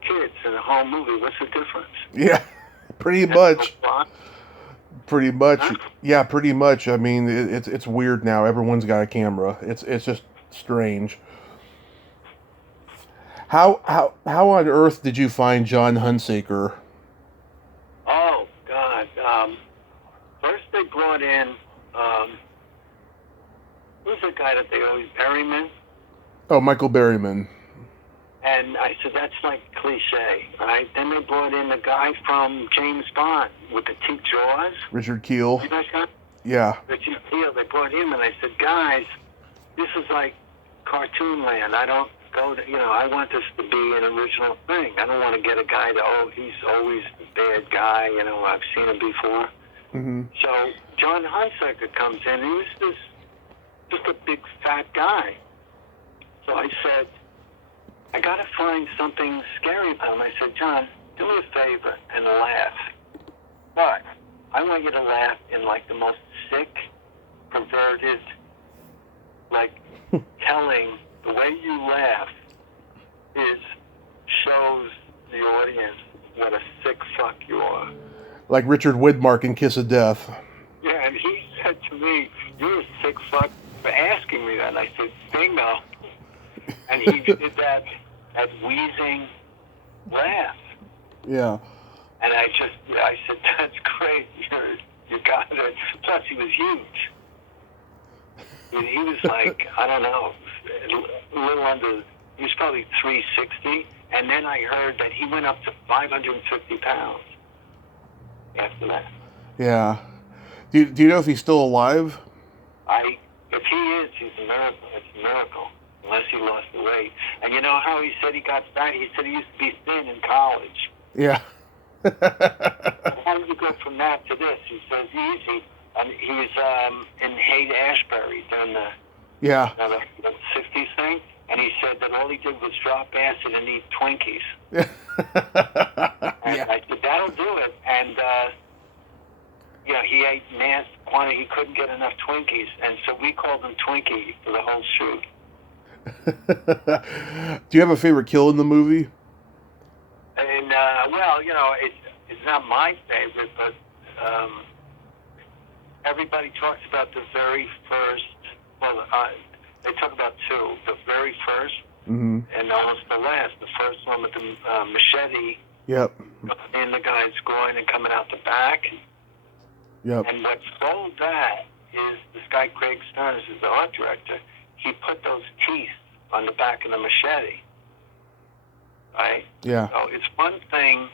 kids in a home movie, what's the difference? Yeah, pretty much. Pretty much. Huh? Yeah, pretty much. I mean, it's weird now. Everyone's got a camera. It's just strange. How on earth did you find John Hunsaker? Oh God! First they brought in who's the guy that they always Berryman? Oh, Michael Berryman. And I said that's like cliche, right? Then they brought in the guy from James Bond with the teeth jaws. Richard Kiel. You guys got? Yeah. Richard Kiel. They brought him, and I said, guys, this is like cartoon land. I don't go to, I want this to be an original thing. I don't want to get a guy that, he's always the bad guy, I've seen him before. Mm-hmm. So John Hunsaker comes in, he was just a big fat guy. So I said, I got to find something scary about him. I said, John, do me a favor and laugh. But I want you to laugh in like the most sick, perverted, like telling. The way you laugh shows the audience what a sick fuck you are. Like Richard Widmark in Kiss of Death. Yeah, and he said to me, you're a sick fuck for asking me that. And I said, bingo. And he did that wheezing laugh. Yeah. And I said, that's great. You got it. Plus, he was huge. He was like, I don't know, a little under, he was probably 360. And then I heard that he went up to 550 pounds after that. Yeah. Do you know if he's still alive? If he is, he's a miracle. It's a miracle, unless he lost the weight. And you know how he said he got fat? He said he used to be thin in college. Yeah. How did you go from that to this? He says easy. He was in Haight-Ashbury during the Yeah. the 60s thing, and he said that all he did was drop acid and eat Twinkies. And Yeah. I said, that'll do it. And, he ate mass quantity. He couldn't get enough Twinkies, and so we called him Twinkie for the whole shoot. Do you have a favorite kill in the movie? And, it's not my favorite, but everybody talks about the very first, they talk about two. The very first Mm-hmm. and almost the last. The first one with the machete Yep. in the guy's groin and coming out the back. Yep. And what sold that is this guy, Craig Stearns, is the art director. He put those teeth on the back of the machete. Right? Yeah. So it's one thing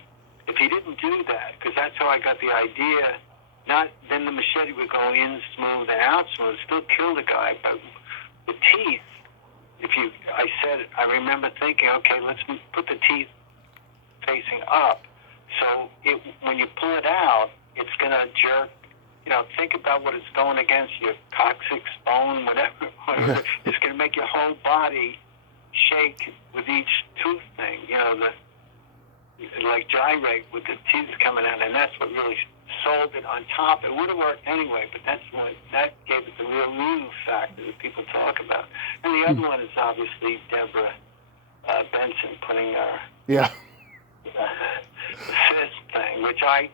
if he didn't do that, because that's how I got the idea. Not then the machete would go in smooth and out smooth, still kill the guy, but the teeth. I remember thinking, okay, let's put the teeth facing up. So when you pull it out, it's gonna jerk. Think about what it's going against, your coccyx bone, whatever. It's gonna make your whole body shake with each tooth thing. Like gyrate with the teeth coming out, and that's what really sold it on top. It would have worked anyway, but that gave it the real factor that people talk about. And the other one is obviously Deborah Benson putting her Yeah. fist thing, which I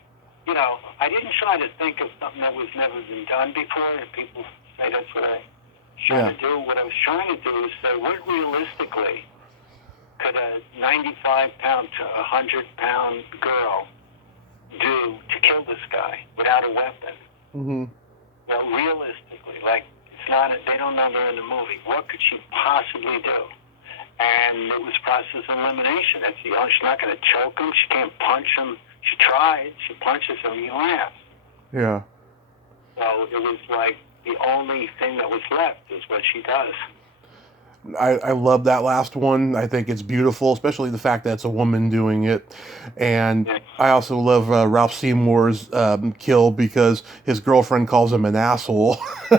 didn't try to think of something that was never been done before. And people say that's what I trying to do. What I was trying to do is say, what realistically could a 95-pound to 100-pound girl do to kill this guy without a weapon? Mm-hmm. Well, realistically, it's not. They don't know they're in the movie. What could she possibly do? And it was process elimination. That's she's not going to choke him. She can't punch him. She tried. She punches him. He laughs. Yeah. So it was like the only thing that was left is what she does. I love that last one. I think it's beautiful, especially the fact that it's a woman doing it. And I also love Ralph Seymour's kill because his girlfriend calls him an asshole. Do you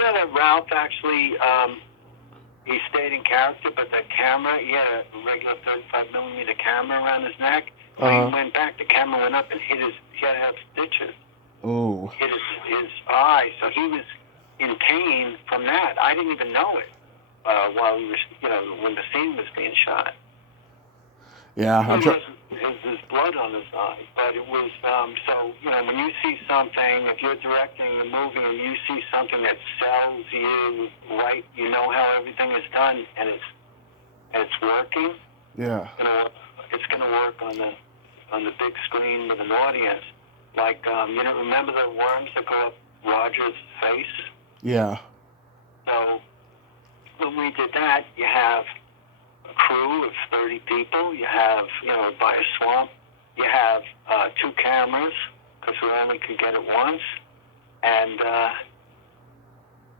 know that Ralph actually, he stayed in character, but that camera, he had a regular 35mm camera around his neck. When he went back, the camera went up and he had to have stitches. Oh. Hit his eye. So he was in pain from that. I didn't even know it while he was, when the scene was being shot. Yeah, There's blood on his eye, but it was when you see something, if you're directing the movie and you see something that sells you right, you know how everything is done, and it's working. Yeah. It's going to work on the big screen with an audience. Like remember the worms that go up Roger's face? Yeah. So when we did that, you have a crew of 30 people. You have, by a swamp, you have 2 cameras because we only could get it once. And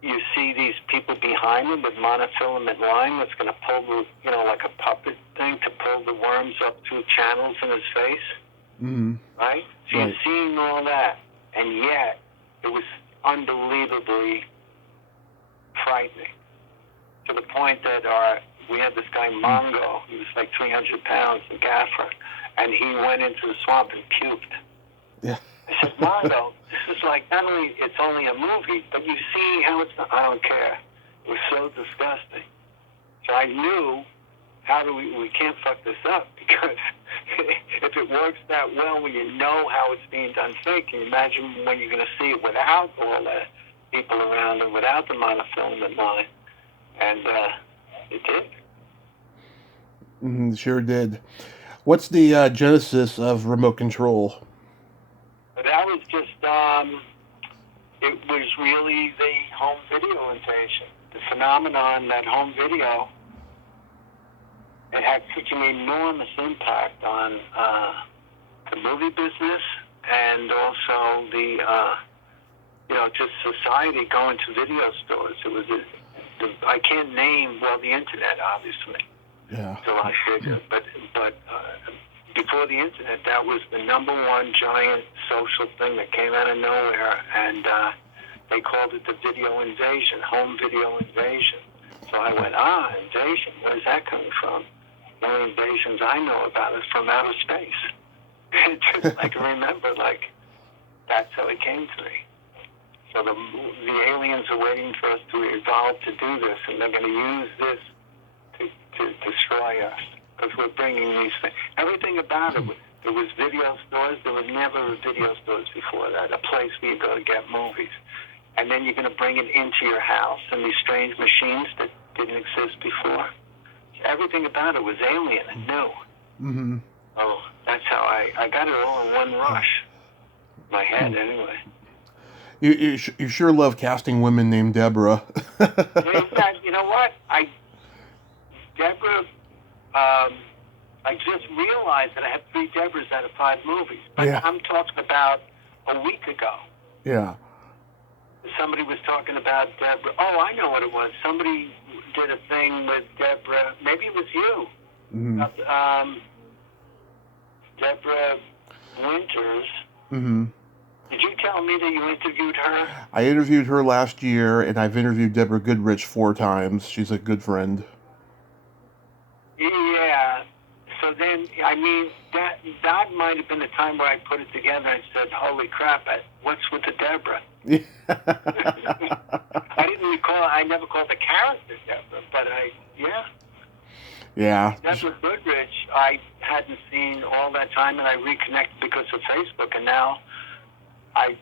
you see these people behind them with monofilament line that's going to pull the, like a puppet thing to pull the worms up through channels in his face. Mm-hmm. Right? So you're seeing all that. And yet, it was unbelievably frightening. To the point that we had this guy, Mongo, he was like 300 pounds, the gaffer, and he went into the swamp and puked. Yeah. I said, Mongo, this is like, not only, it's only a movie, but you see how it's, I don't care. It was so disgusting. So I knew, we can't fuck this up, because if it works that well when you know how it's being done fake, can you imagine when you're going to see it without all the people around and without the monofilament line? And it did. Sure did. What's the genesis of remote control? But that was just, it was really the home video invasion, the phenomenon that home video. It had such an enormous impact on the movie business and also the just society going to video stores. It was I can't name the internet obviously. Yeah. So I figured, but before the internet, that was the number one giant social thing that came out of nowhere, and they called it the video invasion, home video invasion. So I went, invasion, where's that coming from? The only invasions I know about is from outer space. Just I can remember, that's how it came to me. So the aliens are waiting for us to evolve to do this, and they're going to use this to destroy us, because we're bringing these things. Everything about it, there was video stores. There were never video stores before that, a place where you go to get movies. And then you're going to bring it into your house, and these strange machines that didn't exist before. Everything about it was alien and new. Mm-hmm. Oh, that's how I got it all in one rush. My head, anyway. You sure love casting women named Deborah. You know what? Deborah, I just realized that I have 3 Deborahs out of 5 movies. But Yeah. I'm talking about a week ago. Yeah. Somebody was talking about Deborah. Oh, I know what it was. Somebody did a thing with Deborah. Maybe it was you. Mm-hmm. Deborah Winters. Mm-hmm. Did you tell me that you interviewed her? I interviewed her last year, and I've interviewed Deborah Goodrich 4 times. She's a good friend. Yeah. So then, I mean, that might have been the time where I put it together and said, holy crap, what's with the Deborah? I didn't recall, I never called the character Deborah, but Yeah. Deborah Goodrich, I hadn't seen all that time, and I reconnected because of Facebook, and now I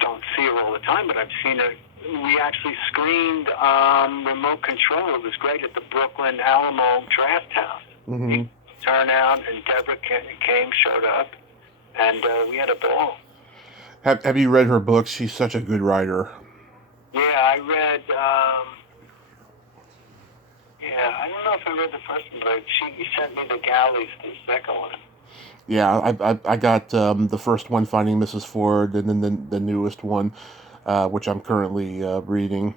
don't see her all the time, but I've seen her. We actually screened Remote Control. It was great at the Brooklyn Alamo Draft House. Mm-hmm. Turnout, and Deborah showed up, and we had a ball. Have you read her books? She's such a good writer. Yeah, I read. I don't know if I read the first one, but she sent me the Galleys, the second one. Yeah, I got the first one, Finding Mrs. Ford, and then the newest one, which I'm currently reading.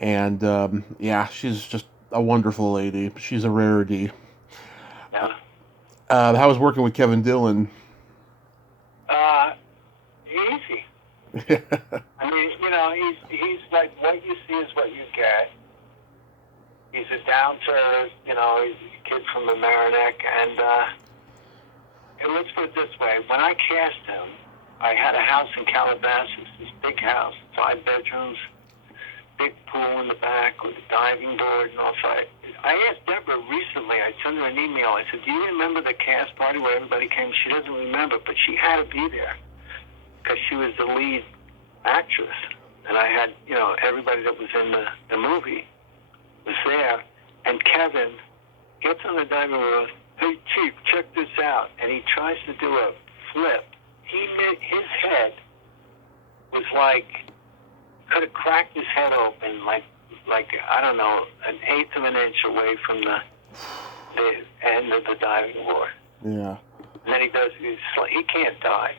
And she's just a wonderful lady. She's a rarity. Yeah. How was working with Kevin Dillon? Easy. I mean, he's like, what you see is what you get. He's a down-to-earth, he's a kid from Mamaroneck, and let's put it this way. When I cast him, I had a house in Calabasas, this big house, 5 bedrooms, big pool in the back with a diving board and all. So I asked Deborah recently, I sent her an email, I said, do you remember the cast party where everybody came? She doesn't remember, but she had to be there because she was the lead actress. And I had, everybody that was in the movie was there. And Kevin gets on the diving board, hey, Chief, check this out. And he tries to do a flip. His head was like, could have cracked his head open like I don't know, an eighth of an inch away from the end of the diving board. Yeah. And then he can't dive.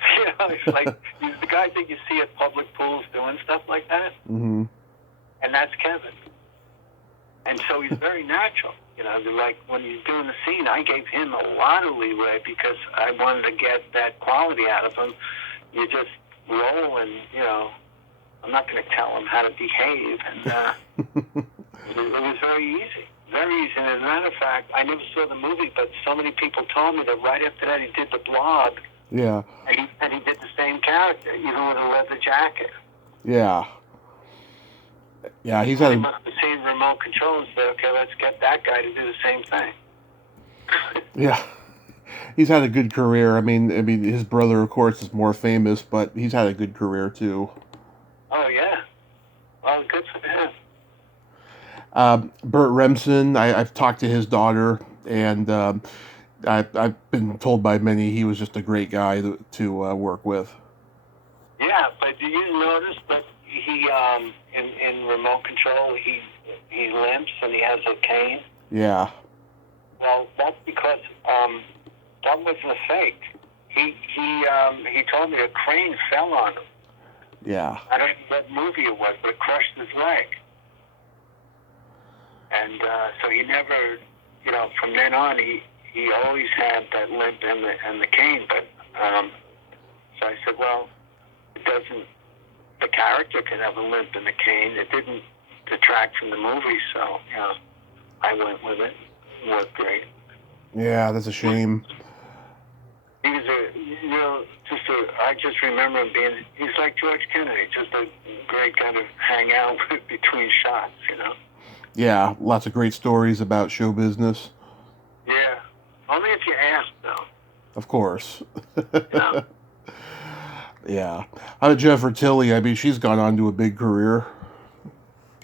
It's like he's the guys that you see at public pools doing stuff like that. Mm-hmm. And that's Kevin. And so he's very natural. Like when he's doing the scene, I gave him a lot of leeway because I wanted to get that quality out of him. You just roll and, I'm not going to tell him how to behave. And it was very easy. Very easy. And as a matter of fact, I never saw the movie, but so many people told me that right after that he did the blog. Yeah. And he did the same character, with a leather jacket. Yeah. Yeah, he's had. He must have seen Remote Control and said, okay, let's get that guy to do the same thing. Yeah. He's had a good career. I mean, his brother, of course, is more famous, but he's had a good career too. Oh yeah. Well, good for him. Burt Remsen, I've talked to his daughter, and I've been told by many he was just a great guy to work with. Yeah, but do you notice that he in remote control he limps and he has a cane. Yeah. Well, that's because that wasn't a fake. He told me a crane fell on him. Yeah. I don't know what movie it was, but it crushed his leg. And so he never, from then on, he always had that limp and the cane. But so I said, well, it doesn't. The character can have a limp and a cane. It didn't detract from the movie, so I went with it. It worked great. Yeah, that's a shame. He was I just remember him he's like George Kennedy, just a great guy to hang out with between shots, Yeah, lots of great stories about show business. Yeah. Only if you ask, though. Of course. Yeah. Yeah. How about Jennifer Tilly? I mean, she's gone on to a big career.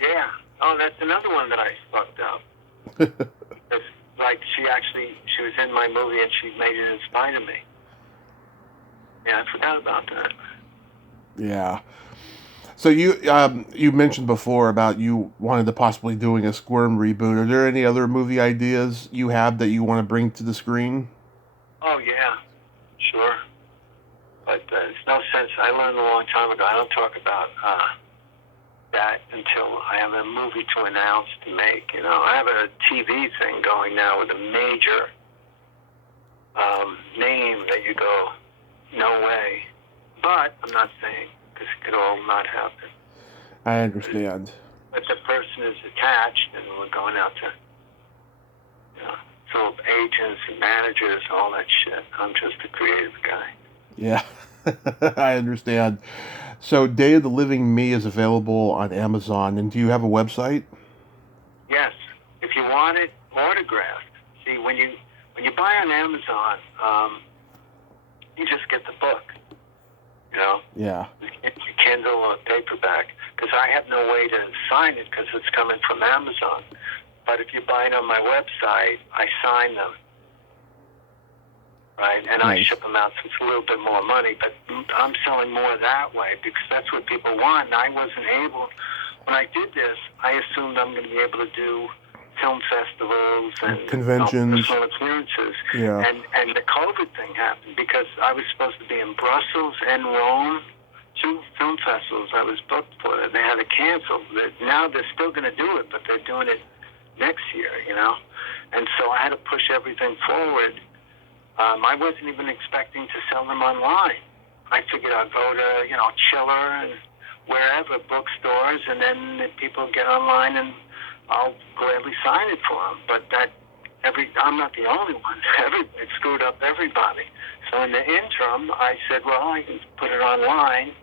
Yeah. Oh, that's another one that I fucked up. It's like she was in my movie and she made it in spite of me. Yeah, I forgot about that. Yeah. So you mentioned before about you wanted to possibly doing a Squirm reboot. Are there any other movie ideas you have that you want to bring to the screen? Oh, yeah. Sure. But it's no sense. I learned a long time ago. I don't talk about that until I have a movie to announce to make. I have a TV thing going now with a major name that you go, no way. But I'm not saying, because it could all not happen. I understand. But the person is attached, and we're going out to, so agents and managers, all that shit. I'm just a creative guy. Yeah, I understand. So Day of the Living Me is available on Amazon, and do you have a website? Yes. If you want it autographed, see, when you buy on Amazon, you just get the book, Yeah. It's a Kindle or paperback, because I have no way to sign it because it's coming from Amazon. But if you buy it on my website, I sign them, right? And nice. I ship them out, so it's a little bit more money. But I'm selling more that way because that's what people want. And I wasn't able, when I did this, I assumed I'm going to be able to do film festivals and conventions, personal appearances. Yeah. And the COVID thing happened because I was supposed to be in Brussels and Rome, 2 film festivals I was booked for. They had to cancel. Now they're still going to do it, but they're doing it next year, And so I had to push everything forward. I wasn't even expecting to sell them online. I figured I'd go to, Chiller and wherever, bookstores, and then if people get online and I'll gladly sign it for them. But I'm not the only one. It screwed up everybody. So in the interim, I said, well, I can put it online.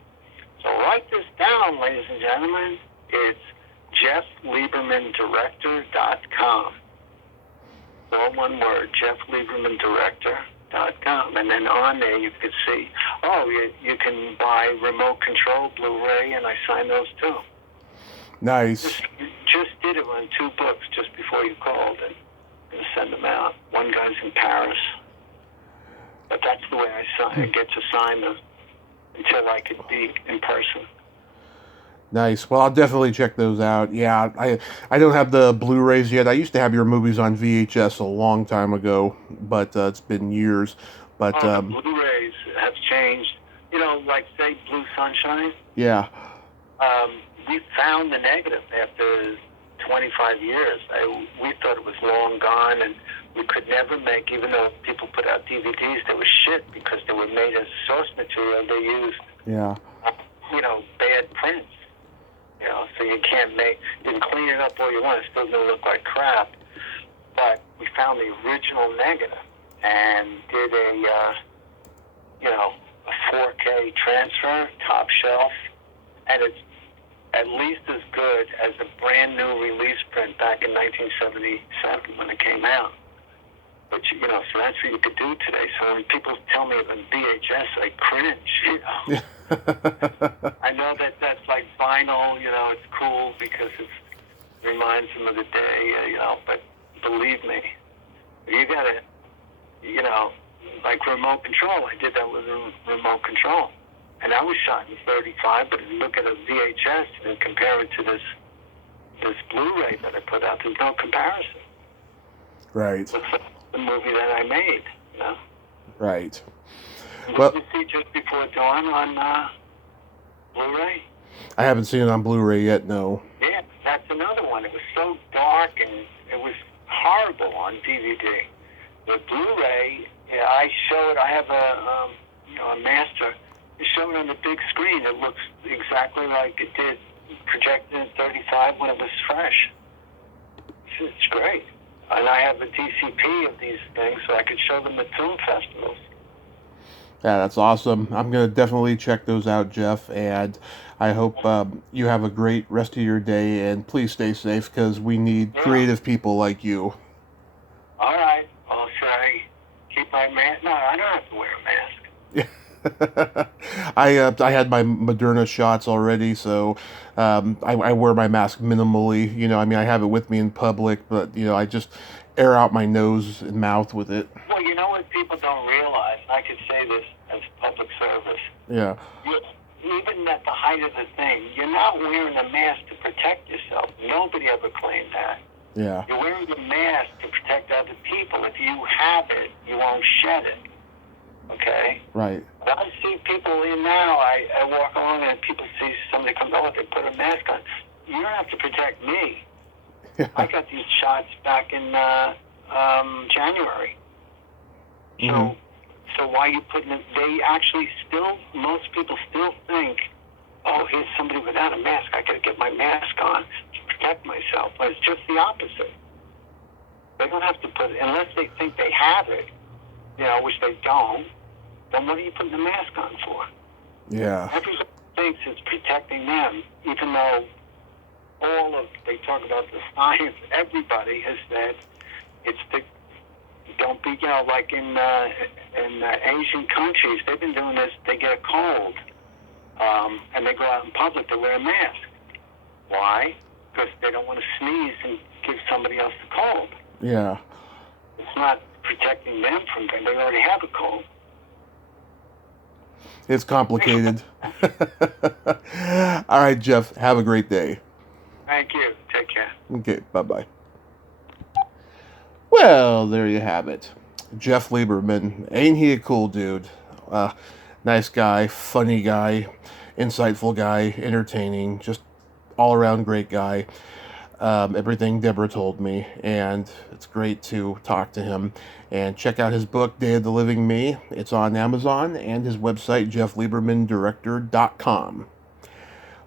So write this down, ladies and gentlemen. It's JeffLiebermanDirector.com. All one word, JeffLiebermanDirector.com. And then on there you could see, you can buy remote control Blu-ray, and I signed those too. Nice. Just did it on 2 books just before you called, and I'm going to send them out. One guy's in Paris. But that's the way I get to sign them until I could be in person. Nice. Well, I'll definitely check those out. Yeah, I don't have the Blu-rays yet. I used to have your movies on VHS a long time ago, but it's been years. But the Blu-rays have changed. Like, say, Blue Sunshine. Yeah. We found the negative after 25 years. We thought it was long gone, and we could never make, even though people put out DVDs, they were shit because they were made as source material. They used, bad prints. So you can't you can clean it up all you want. It's still going to look like crap. But we found the original negative and did a 4K transfer, top shelf, and it's at least as good as the brand new release print back in 1977 when it came out. But so that's what you could do today. So when people tell me about VHS, I cringe. I know that's like vinyl. It's cool because it reminds them of the day. But believe me, you gotta, like remote control. I did that with a remote control. and that was shot in 35. But if you look at a VHS and compare it to this Blu-ray that I put out, there's no comparison. Right. It's the movie that I made. You know? Right. Did you see Just Before Dawn on Blu-ray? I haven't seen it on Blu-ray yet, no. Yeah, that's another one. It was so dark and it was horrible on DVD. The Blu-ray, I show it. I have a master. I show it on the big screen. It looks exactly like it did projected in 35 when it was fresh. It's great. And I have a DCP of these things, so I could show them at film festivals. Yeah, that's awesome. I'm going to definitely check those out, Jeff, and I hope you have a great rest of your day, and please stay safe, because we need creative people like you. All right. Well, should I keep my mask? No, I don't have to wear a mask. I had my Moderna shots already, so I wear my mask minimally. You know, I mean, I have it with me in public, but, you know, I just air out my nose and mouth with it. Well, you know what people don't realize, and I could say this as public service. Yeah. Even at the height of the thing, you're not wearing a mask to protect yourself. Nobody ever claimed that. Yeah. You're wearing a mask to protect other people. If you have it, you won't shed it. Okay? Right. But I see people in now, I walk along and people see somebody comes over, they put a mask on. You don't have to protect me. Yeah. I got these shots back in January. Mm-hmm. So why are you putting it? They actually still, most people still think, oh, here's somebody without a mask. I got to get my mask on to protect myself. But it's just the opposite. They don't have to put it, unless they think they have it, you know, which they don't, then what are you putting the mask on for? Yeah. Everybody thinks it's protecting them, even though they talk about the science, everybody has said it's to, don't be, you know, like in Asian countries, they've been doing this, they get a cold, and they go out in public, they wear a mask. Why? Because they don't want to sneeze and give somebody else the cold. Yeah. It's not protecting them from them. They already have a cold. It's complicated. All right, Jeff, have a great day. Thank you. Take care. Okay, bye-bye. Well, there you have it. Jeff Lieberman. Ain't he a cool dude? Nice guy, funny guy, insightful guy, entertaining, just all-around great guy. Everything Deborah told me, and it's great to talk to him. And check out his book, Day of the Living Me. It's on Amazon, and his website, jeffliebermandirector.com.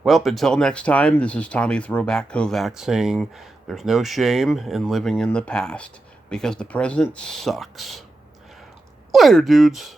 Well, until next time, this is Tommy Throwback Kovac saying, there's no shame in living in the past, because the present sucks. Later, dudes.